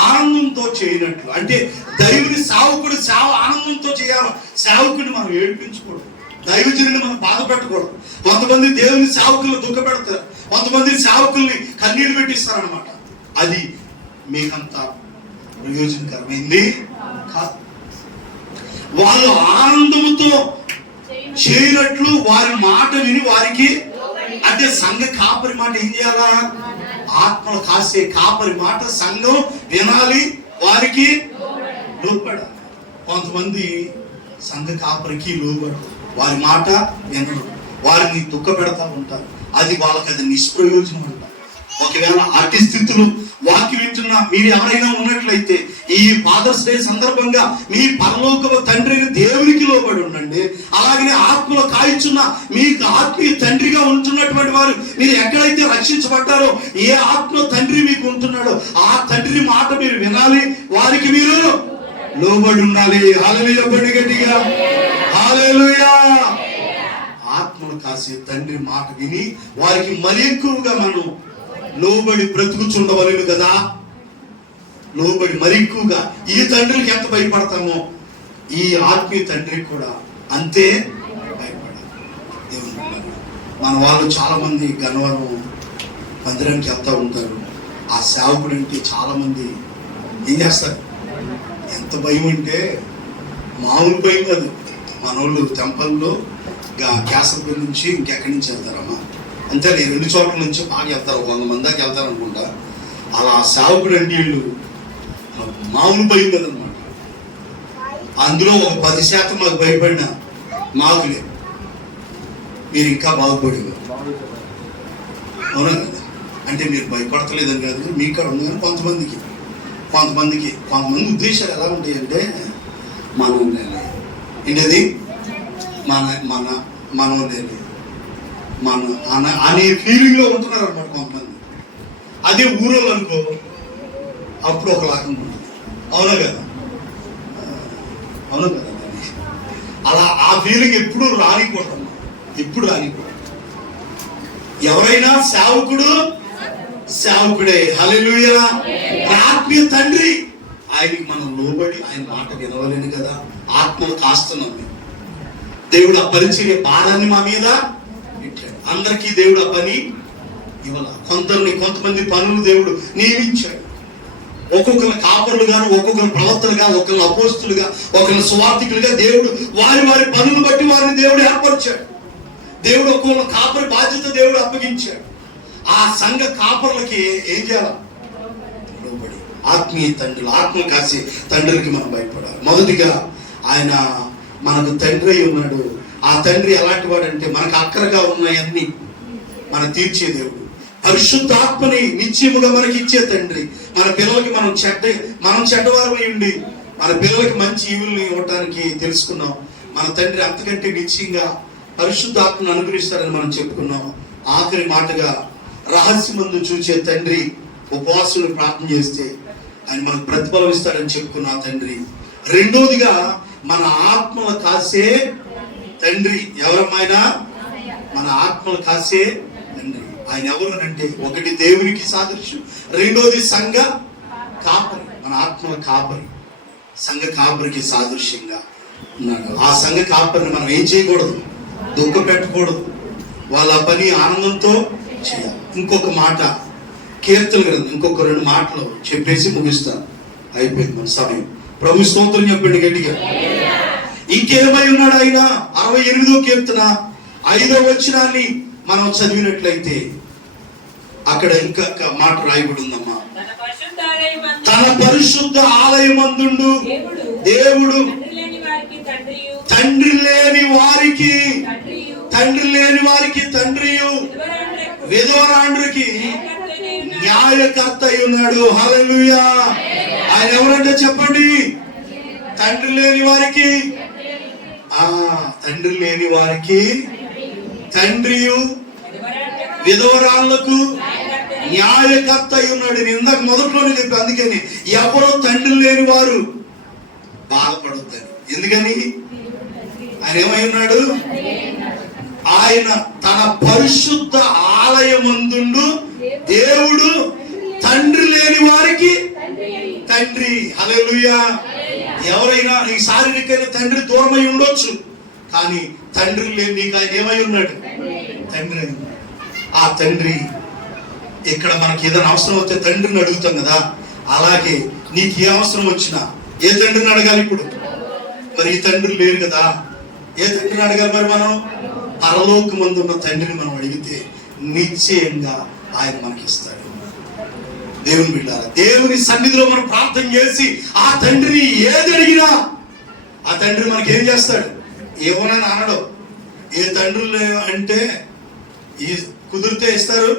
ఆనందంతో చేయనట్లు. అంటే దైవుని సేవకుడు సేవ ఆనందంతో చేయాలి. సేవకుడిని మనం ఏడిపించకూడదు, దైవజనుని మనం బాధ పెట్టకూడదు. కొంతమంది దేవుని సేవకులు దుఃఖ పెడతారు. కొంతమంది సేవకుల్ని కన్నీళ్లు పెట్టిస్తారనమాట. అది మీకంత ప్రయోజనకరమైంది కాదు. వాళ్ళు ఆనందముతో చేయనట్లు వారి మాట విని వారికి, అంటే సంఘ కాపరి మాట ఏం చేయాలా? ఆత్మలు కాసే కాపరి మాట సంఘం వినాలి, వారికి లోబడాలి. కొంతమంది సంఘ కాపరికి లోబడు, వారి మాట వినరు, వారిని దుఃఖ పెడతా ఉంటారు. అది వాళ్ళకి అది నిష్ప్రయోజనం అంట. ఒకవేళ అట్టి స్థితిలో వాక్యం వింటున్న మీరు ఎవరైనా ఉన్నట్లయితే ఈ ఫాదర్స్ డే సందర్భంగా మీ పరలోక తండ్రిని దేవునికి లోబడి ఉండండి. అలాగనే ఆత్మలో కాయిచున్న మీకు ఆత్మీయ తండ్రిగా ఉంటున్నటువంటి వారు, మీరు ఎక్కడైతే రక్షించబడ్డారో ఏ ఆత్మ తండ్రి మీకు ఉంటున్నాడో ఆ తండ్రి మాట మీరు వినాలి, వారికి మీరు లోబడి ఉండాలి. హల్లెలూయా, గట్టిగా హల్లెలూయా. ఆత్మను కాసే తండ్రి మాట విని వారికి మరి ఎక్కువగా మనం లోబడి బ్రతుకుచుండవలేను కదా. లోబడి మరి ఎక్కువగా ఈ తండ్రికి ఎంత భయపడతామో ఈ ఆత్మీయ తండ్రికి కూడా అంతే భయపడాలి. మన వాళ్ళు చాలా మంది గన్నవరం మందిరానికి వెళ్తూ ఉంటారు. ఆ సేవకుడు అంటే చాలా మంది ఏం చేస్తారు, ఎంత భయం అంటే మామూలు భయం కాదు. మన వాళ్ళు టెంపల్లో క్యాసపల్లి నుంచి ఇంకెక్కడి నుంచి వెళ్తారమ్మా, అంతే 2 చోట్ల నుంచి బాగా వెళ్తారు, 100 మంది దాకా వెళ్తారు అనుకుంటా. అలా సేవకుడు అంటే వీళ్ళు మామూలు భయం కదనమాట. అందులో ఒక 10% మాకు భయపడిన మాకులే, మీరు ఇంకా బాగుపడేవారు. అవునా కదా? అంటే మీరు భయపడతలేదని కాదు, మీకు కూడా ఉంది. కానీ కొంతమంది ఉద్దేశాలు ఎలా ఉంటాయి అంటే మనం ఏంటది మనం అనే ఫీలింగ్ లో ఉంటున్నారు అన్నమాట కొంతమంది. అదే ఊరోళ్ళు అనుకో అప్పుడు ఒక లాగా ఉంటుంది. అవునా కదా? అలా ఆ ఫీలింగ్ ఎప్పుడు రానికూడదు. ఎవరైనా సేవకుడే. హల్లెలూయా. ఆత్మీయ తండ్రి ఆయనకి మనం లోబడి ఆయన మాట వినవలేను కదా. ఆత్మను కాస్తున్నాం. దేవుడు ఆ పరిచర్య భారాన్ని మా మీద పెట్టాడు. అందరికీ దేవుడు ఆ పని ఇవ్వాల. కొంతమంది పనులు దేవుడు నియమించాడు. ఒక్కొక్కరు కాపరులుగాను, ఒక్కొక్కరు ప్రవక్తలుగా, ఒకరు అపోస్తులుగా, ఒకరు సువార్థికులుగా దేవుడు వారి పనులు బట్టి వారిని దేవుడు ఏర్పరిచాడు. దేవుడు ఒక్కొక్క కాపరి బాధ్యత దేవుడు అప్పగించాడు. ఆ సంఘ కాపరులకి ఏం చేయాలి? లోబడి. ఆత్మీయ తండ్రులు, ఆత్మ కాసి తండ్రికి మనం భయపడాలి. మొదటిగా ఆయన మనకు తండ్రి అయి ఉన్నాడు. ఆ తండ్రి ఎలాంటి వాడంటే మనకు అక్కరగా ఉన్నాయన్నీ మన తీర్చే దేవుడు. పరిశుద్ధాత్మని నిశ్చయముగా మనకి ఇచ్చే తండ్రి. మన పిల్లలకి మనం చెడ్డవారమై ఉండి మన పిల్లలకి మంచి ఈవుల్ని ఇవ్వటానికి తెలుసుకున్నాం. మన తండ్రి అంతకంటే నిశ్చయంగా పరిశుద్ధాత్మను అనుగ్రహిస్తారని మనం చెప్పుకున్నాం. ఆఖరి మాటగా రహస్యమందు చూచే తండ్రి, ఉపవాసులు ప్రార్థన చేస్తే ఆయన మనకు ప్రతిఫలం ఇస్తాడని చెప్పుకున్న ఆ తండ్రి. రెండోదిగా మన ఆత్మలు కాసే తండ్రి. ఎవరమ్మాయినా మన ఆత్మలు కాసే తండ్రి. ఆయన ఎవరు అంటే, ఒకటి దేవునికి సాదృశ్యం, రెండోది సంఘ కాపరి. మన ఆత్మల కాపరి, సంఘ కాపరికి సాదృశ్యంగా ఉన్నాడు. ఆ సంఘ కాపరిని మనం ఏం చేయకూడదు, దుఃఖ పెట్టకూడదు. వాళ్ళ పని ఆనందంతో చేయాలి. ఇంకొక మాట, కీర్తన గ్రంథం ఇంకొక 2 మాటలు చెప్పేసి ముగిస్తాను. అయిపోయింది మన సమయం. ప్రభు స్తోత్రం చెప్పండి గట్టిగా. ఇంకేమై ఉన్నాడు ఆయన? 68వ కీర్తన 5వ వచనాన్ని మనం చదివినట్లయితే అక్కడ ఇంకా మాట రాయబడి ఉందమ్మా. తన పరిశుద్ధ ఆలయమందుండు దేవుడు తండ్రి లేని వారికి తండ్రియు విధవరాండ్రికి న్యాయకర్త అయి ఉన్నాడు. హల్లెలూయా. ఆయన ఎవరంటే చెప్పండి? తండ్రి లేని వారికి తండ్రియు విధవరాళ్లకు న్యాయకర్త అయి ఉన్నాడు. నేను ఇందాక మొదట్లోనే చెప్పి, అందుకని ఎవరో తండ్రి లేని వారు బాధపడతారు. ఎందుకని? ఆయన ఏమై ఉన్నాడు? ఆయన తన పరిశుద్ధ ఆలయమందుండు దేవుడు తండ్రి లేని వారికి తండ్రి. హల్లెలూయా. ఎవరైనా నీ శారీరకమైన తండ్రి దూరమై ఉండొచ్చు, కానీ తండ్రి లేని నీకు ఆయన ఏమై ఉన్నాడు? తండ్రి. ఆ ఆ తండ్రి ఇక్కడ మనకి ఏదైనా అవసరం వస్తే తండ్రిని అడుగుతాం కదా, అలాగే నీకు ఏ అవసరం వచ్చినా ఏ తండ్రిని అడగాలి ఇప్పుడు? మరి ఈ తండ్రి లేరు కదా, ఏ తండ్రిని అడగాలి? మరి మనం పరలోకమందు ఉన్న తండ్రిని మనం అడిగితే నిశ్చయంగా ఆయన మనకి ఇస్తాడు. దేవుని బిడ్డారా, దేవుని సన్నిధిలో మనం ప్రార్థన చేసి ఆ తండ్రిని ఏది అడిగినా ఆ తండ్రి మనకి ఏం చేస్తాడు? ఏమోనని అనడం. ఏ తండ్రులు అంటే ఈ కుదిరితే ఇస్తారు,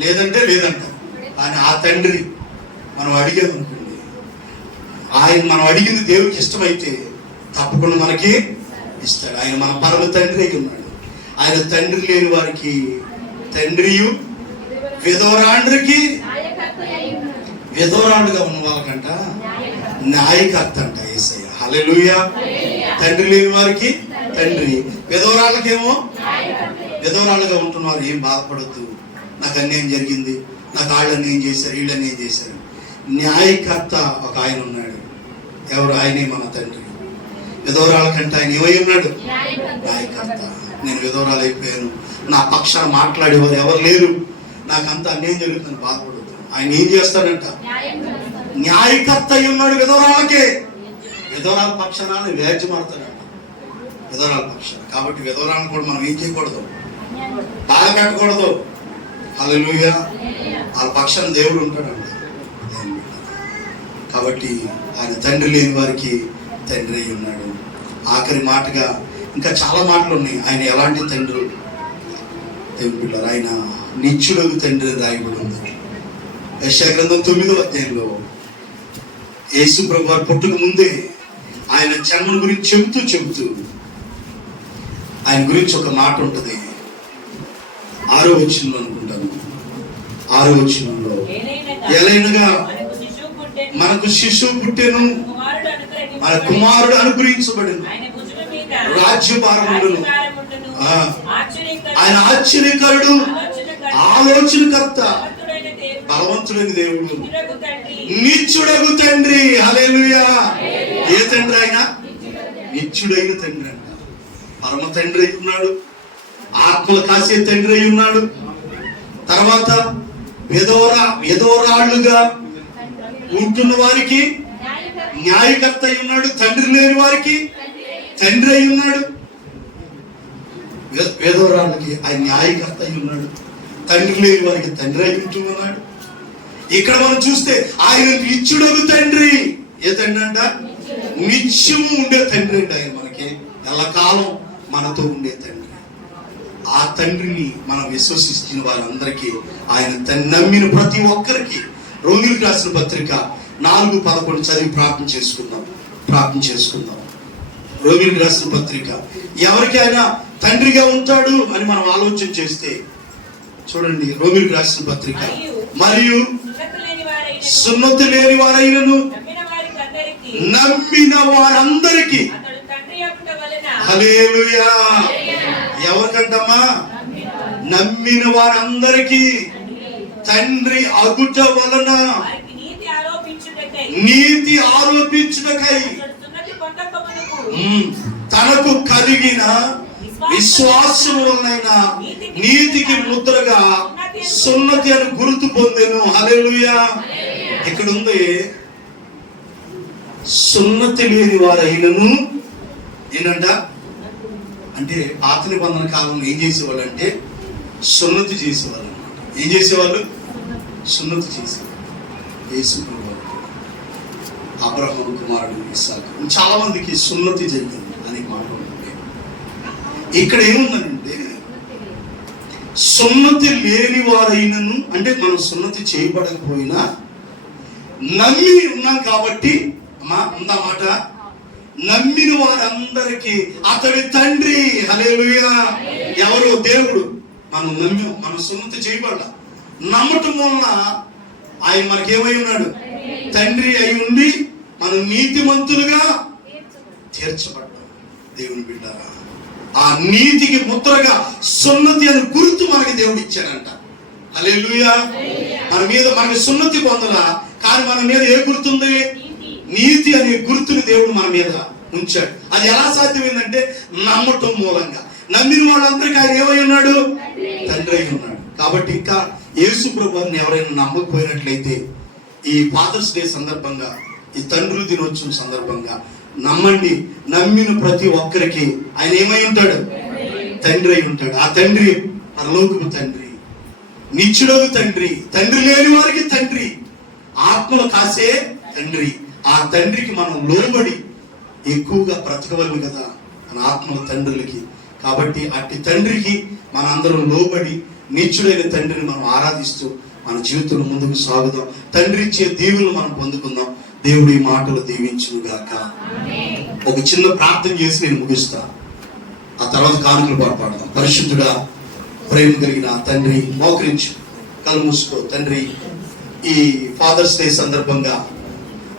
లేదంటే లేదంటారు. కానీ ఆ తండ్రి మనం అడిగామనుకోండి, ఆయన మనం అడిగింది దేవుడికి ఇష్టమైతే తప్పకుండా మనకి ఇస్తాడు. ఆయన మన పరమ తండ్రి అయి ఉన్నాడు. ఆయన తండ్రి లేని వారికి తండ్రియు, విధవరాండ్రికి, విధవరాండుగా ఉన్న వాళ్ళకంట న్యాయకర్త అంట యేసయ్య. హల్లెలూయా. తండ్రి లేని వారికి తండ్రి, విధవరాళ్ళకేమో, విధవరాళ్ళుగా ఉంటున్నారు ఏం బాధపడద్దు, నాకు అన్యాయం జరిగింది, నాకు వాళ్ళు అన్యాయం చేశారు, వీళ్ళు అన్యాయం చేశారు. న్యాయకర్త ఒక ఆయన ఉన్నాడు. ఎవరు? ఆయనే మన తండ్రి. విధవరాల కంటే ఆయన ఏమై ఉన్నాడు? న్యాయకర్త. నేను విధవరాలు అయిపోయాను, నా పక్షాన మాట్లాడేవారు ఎవరు లేరు, నాకంతా అన్యాయం జరుగుతుందని బాధపడద్దు. ఆయన ఏం చేస్తాడంట? న్యాయకర్త అయి ఉన్నాడు విధవరాలకే. విధవరాల పక్షాన వ్యాజ్యమాడతాడంట, విధవరాల పక్షాన. కాబట్టి విధవరాలను కూడా మనం ఏం చేయకూడదు? బాధ పెట్టకూడదు. హల్లెలూయా. వాళ్ళ పక్షాన దేవుడు ఉంటాడంట. కాబట్టి ఆయన తండ్రి లేని వారికి తండ్రి అయి ఉన్నాడు. ఆఖరి మాటగా ఇంకా చాలా మాటలు ఉన్నాయి. ఆయన ఎలాంటి తండ్రి? దేవుని బిడ్డలారా, ఆయన నిత్యుడగు తండ్రి రాయబడి ఉంది. యెషయా గ్రంథం 9వ అధ్యాయంలో యేసు ప్రభు వారు పుట్టుక ముందే ఆయన జన్మ గురించి చెబుతూ ఆయన గురించి ఒక మాట ఉంటుంది. 6వ వచనంలో అనుకుంటాను, 6వ వచనంలో, ఎలైనగా మనకు శిశువు పుట్టెను, మన కుమారుడు అనుగ్రహించబడెను, రాజ్యభారముండును, ఆయన ఆశ్చర్యకరుడు, ఆలోచనకర్త, బలవంతుడైన దేవుడు, నిత్యుడగు తండ్రి. హల్లెలూయా. ఏ తండ్రి? ఆయన నిత్యుడైన తండ్రి అంట. పరమ తండ్రి అయి ఉన్నాడు, ఆత్మలు కాసే తండ్రి అయి ఉన్నాడు. తర్వాత విధవరాళ్ళుగా ఉంటున్న వారికి న్యాయకర్త అయి ఉన్నాడు. తండ్రి లేని వారికి తండ్రి అయి ఉన్నాడు. విధవరాళ్ళకి ఆయన న్యాయకర్త అయి ఉన్నాడు. తండ్రి లేని వారికి తండ్రి అయి ఉంటూ ఉన్నాడు. ఇక్కడ మనం చూస్తే ఆయన నిత్యుడగు తండ్రి. ఏ తండ్రి అంట? నిత్యము ఉండే తండ్రి అండి ఆయన. మనకి ఎల్లకాలం మనతో ఉండే తండ్రి. ఆ తండ్రిని మనం విశ్వసిస్తున్న వారందరికీ, ఆయన నమ్మిన ప్రతి ఒక్కరికి, రోమిలకు రాసిన పత్రిక 4:11 చదివి ప్రార్థన చేసుకుందాం. రోమిలకు రాసిన పత్రిక. ఎవరికి ఆయన తండ్రిగా ఉంటాడు అని మనం ఆలోచన చేస్తే చూడండి, రోమిలకు రాసిన పత్రిక. మరియు సున్నతి లేని వారైనను నమ్మిన వారందరికీ. హల్లెలూయా. ఎవరికంటమ్మా? నమ్మిన వారందరికీ తండ్రి అగుట వలన నీతి ఆరోపించుటకై తనకు కలిగిన విశ్వాసం వలన నీతికి ముద్రగా సున్నతి అని గుర్తు పొందెను. హల్లెలూయా. ఇక్కడ ఉంది, సున్నతి లేని వారైనను ఏంటంట అంటే పాత నిబంధన కాలంలో ఏం చేసేవాళ్ళు అంటే సున్నతి చేసేవాళ్ళు అన్నమాట. ఏం చేసేవాళ్ళు? సున్నతి చేసేవాళ్ళు. యేసు ప్రభువు, అబ్రహాము కుమారుడు ఇస్సాకు, చాలా మందికి సున్నతి జరిగింది అనే మాట ఉంటుంది. ఇక్కడ ఏముందంటే సున్నతి లేని వారైనను అంటే మనం సున్నతి చేయబడకపోయినా నమ్మి ఉన్నాం కాబట్టి ఉందన్నమాట. నమ్మిన వారందరికీ అతడి తండ్రి. హల్లెలూయా. ఎవరు? దేవుడు. మనం నమ్మాం, మనం సున్నతి చేయబడ్డా. నమ్మటం వలన ఆయన మనకేమై ఉన్నాడు? తండ్రి అయి ఉండి మనం నీతిమంతులుగా తీర్చబడ్డాం. దేవుని బిడ్డారా, ఆ నీతికి ముద్రగా సున్నతి అని గుర్తు మనకి దేవుడు ఇచ్చాడంట. హల్లెలూయా. మన మీద మనకి సున్నతి పొందలా, కానీ మన మీద ఏ గుర్తుంది? నీతి అనే గుర్తుని దేవుడు మన మీద ఉంచాడు. అది ఎలా సాధ్యమైందంటే నమ్మటం మూలంగా. నమ్మిన వాళ్ళందరికీ ఆయన ఏమై ఉన్నాడు? తండ్రి అయి ఉన్నాడు. కాబట్టి ఇంకా యేసు ప్రభువుని ఎవరైనా నమ్మకపోయినట్లయితే ఈ ఫాదర్స్ డే సందర్భంగా, ఈ తండ్రుల దినోత్సవం సందర్భంగా నమ్మండి. నమ్మిన ప్రతి ఒక్కరికి ఆయన ఏమై ఉంటాడు? తండ్రి అయి ఉంటాడు. ఆ తండ్రి పరలోకపు తండ్రి, నిత్యుడగు తండ్రి, తండ్రి లేని వారికి తండ్రి, ఆత్మలు కాసే తండ్రి. ఆ తండ్రికి మనం లోబడి ఎక్కువగా బ్రతకవలను కదా మన ఆత్మల తండ్రులకి. కాబట్టి అట్టి తండ్రికి మనందరం లోబడి నిత్యుడైన తండ్రిని మనం ఆరాధిస్తూ మన జీవితంలో ముందుకు సాగుదాం. తండ్రి ఇచ్చే దీవులు మనం పొందుకుందాం. దేవుడి మాటలు దీవించును గాక. ఒక చిన్న ప్రార్థన చేసి నేను ముగిస్తా. ఆ తర్వాత కానుకలు పాడతాం. పరిశుద్ధుడా, ప్రేమ కలిగిన తండ్రి, మోకరించు, కళ్ళు మూసుకో. తండ్రి, ఈ ఫాదర్స్ డే సందర్భంగా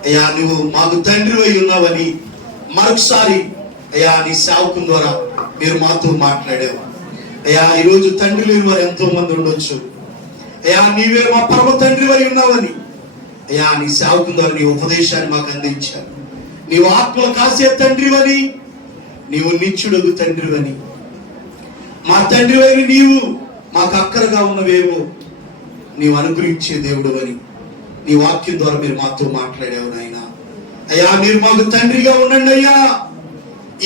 అయ్యా నువ్వు మాకు తండ్రి అయి ఉన్నావని మరొకసారి అయ్యా నీ సేవకుని ద్వారా మీరు మాతో మాట్లాడావు. అయ్యా ఈరోజు తండ్రి లేని వారు ఎంతో మంది ఉండొచ్చు. అయ్యా నీవే మా పరమ తండ్రి అయి ఉన్నావని అయ్యా నీ సేవకుని ద్వారా నీ ఉపదేశాన్ని మాకు అందించావు. నీవు ఆత్మలు కాసే తండ్రివని, నీవు నిత్యుడగు తండ్రివని, మా తండ్రివని నీవు మాకు అక్కరగా ఉన్నవేమో నీవు అనుగ్రహించే దేవుడు అని నీ వాక్యం ద్వారా మీరు మాతో మాట్లాడావు నాయన. అయ్యా మీరు మాకు తండ్రిగా ఉండండి అయ్యా.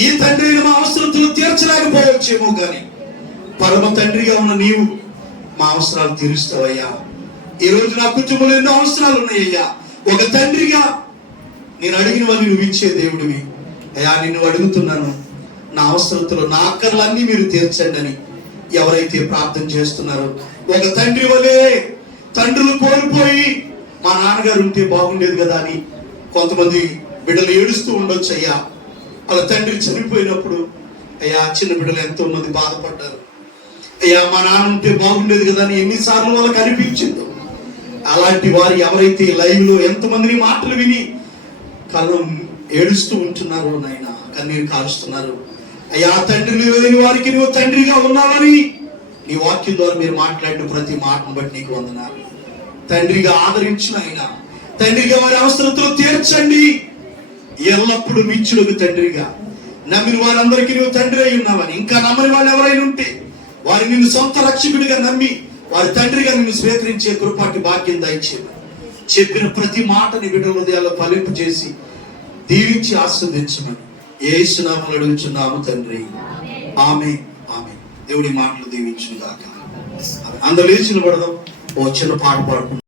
ఈ తండ్రిని మా అవసరతలు తీర్చలేకపోవచ్చేమో కానీ పరమ తండ్రిగా ఉన్న నీవు మా అవసరాలు తీరుస్తావయ్యా. ఈ రోజు నా కుటుంబంలో ఎన్నో అవసరాలు ఉన్నాయ్యా. ఒక తండ్రిగా నేను అడిగిన వాళ్ళు నువ్వు ఇచ్చే దేవుడివి అయ్యా. నిన్ను అడుగుతున్నాను, నా అవసరతలు, నా అక్కర్లన్నీ మీరు తీర్చండి అని ఎవరైతే ప్రార్థన చేస్తున్నారో, ఒక తండ్రి వలే తండ్రులు కోల్పోయి మా నాన్నగారు ఉంటే బాగుండేది కదా అని కొంతమంది బిడ్డలు ఏడుస్తూ ఉండొచ్చు అయ్యా. వాళ్ళ తండ్రి చనిపోయినప్పుడు అయ్యా చిన్న బిడ్డలు ఎంతో మంది బాధపడ్డారు. అయ్యా మా నాన్న ఉంటే బాగుండేది కదా అని ఎన్నిసార్లు వాళ్ళకి అనిపించిందో. అలాంటి వారు ఎవరైతే లైవ్ లో ఎంతమందిని మాటలు విని కళ్ళు ఏడుస్తూ ఉంటున్నారో నాయన, కన్నీరు కారుస్తున్నారు అయ్యా. తండ్రి లేని వారికి నువ్వు తండ్రిగా ఉన్నావని నీ వాక్యం ద్వారా మీరు మాట్లాడిన ప్రతి మాటను బట్టి నీకు వందనాలు. తండ్రిగా ఆదరించిన ఆయన, తండ్రిగా వారి అవసరతలు తీర్చండి. ఎల్లప్పుడూ నిత్యుడగు తండ్రిగా నమ్మిన వారందరికీ నువ్వు తండ్రి అయి ఉన్నావని, ఇంకా నమ్మని వాళ్ళు ఎవరైనా ఉంటే వారి నిన్ను సొంత రక్షకుడిగా నమ్మి వారి తండ్రిగా నిన్ను స్వీకరించే కృపాటి భాగ్యం దయచేయమని చెప్పిన ప్రతి మాటని బిడ్డల హృదయాల్లో ఫలింపు చేసి దీవించి ఆస్వాదించమని యేసు నామములో అడుగుచున్నాము తండ్రి. ఆమేన్, ఆమేన్. దేవుడి మాటలు దీవించును గాక. అందరూ లేచి నిలబడదాం. ఓ చిన్న పాట పాడుకుంటాం.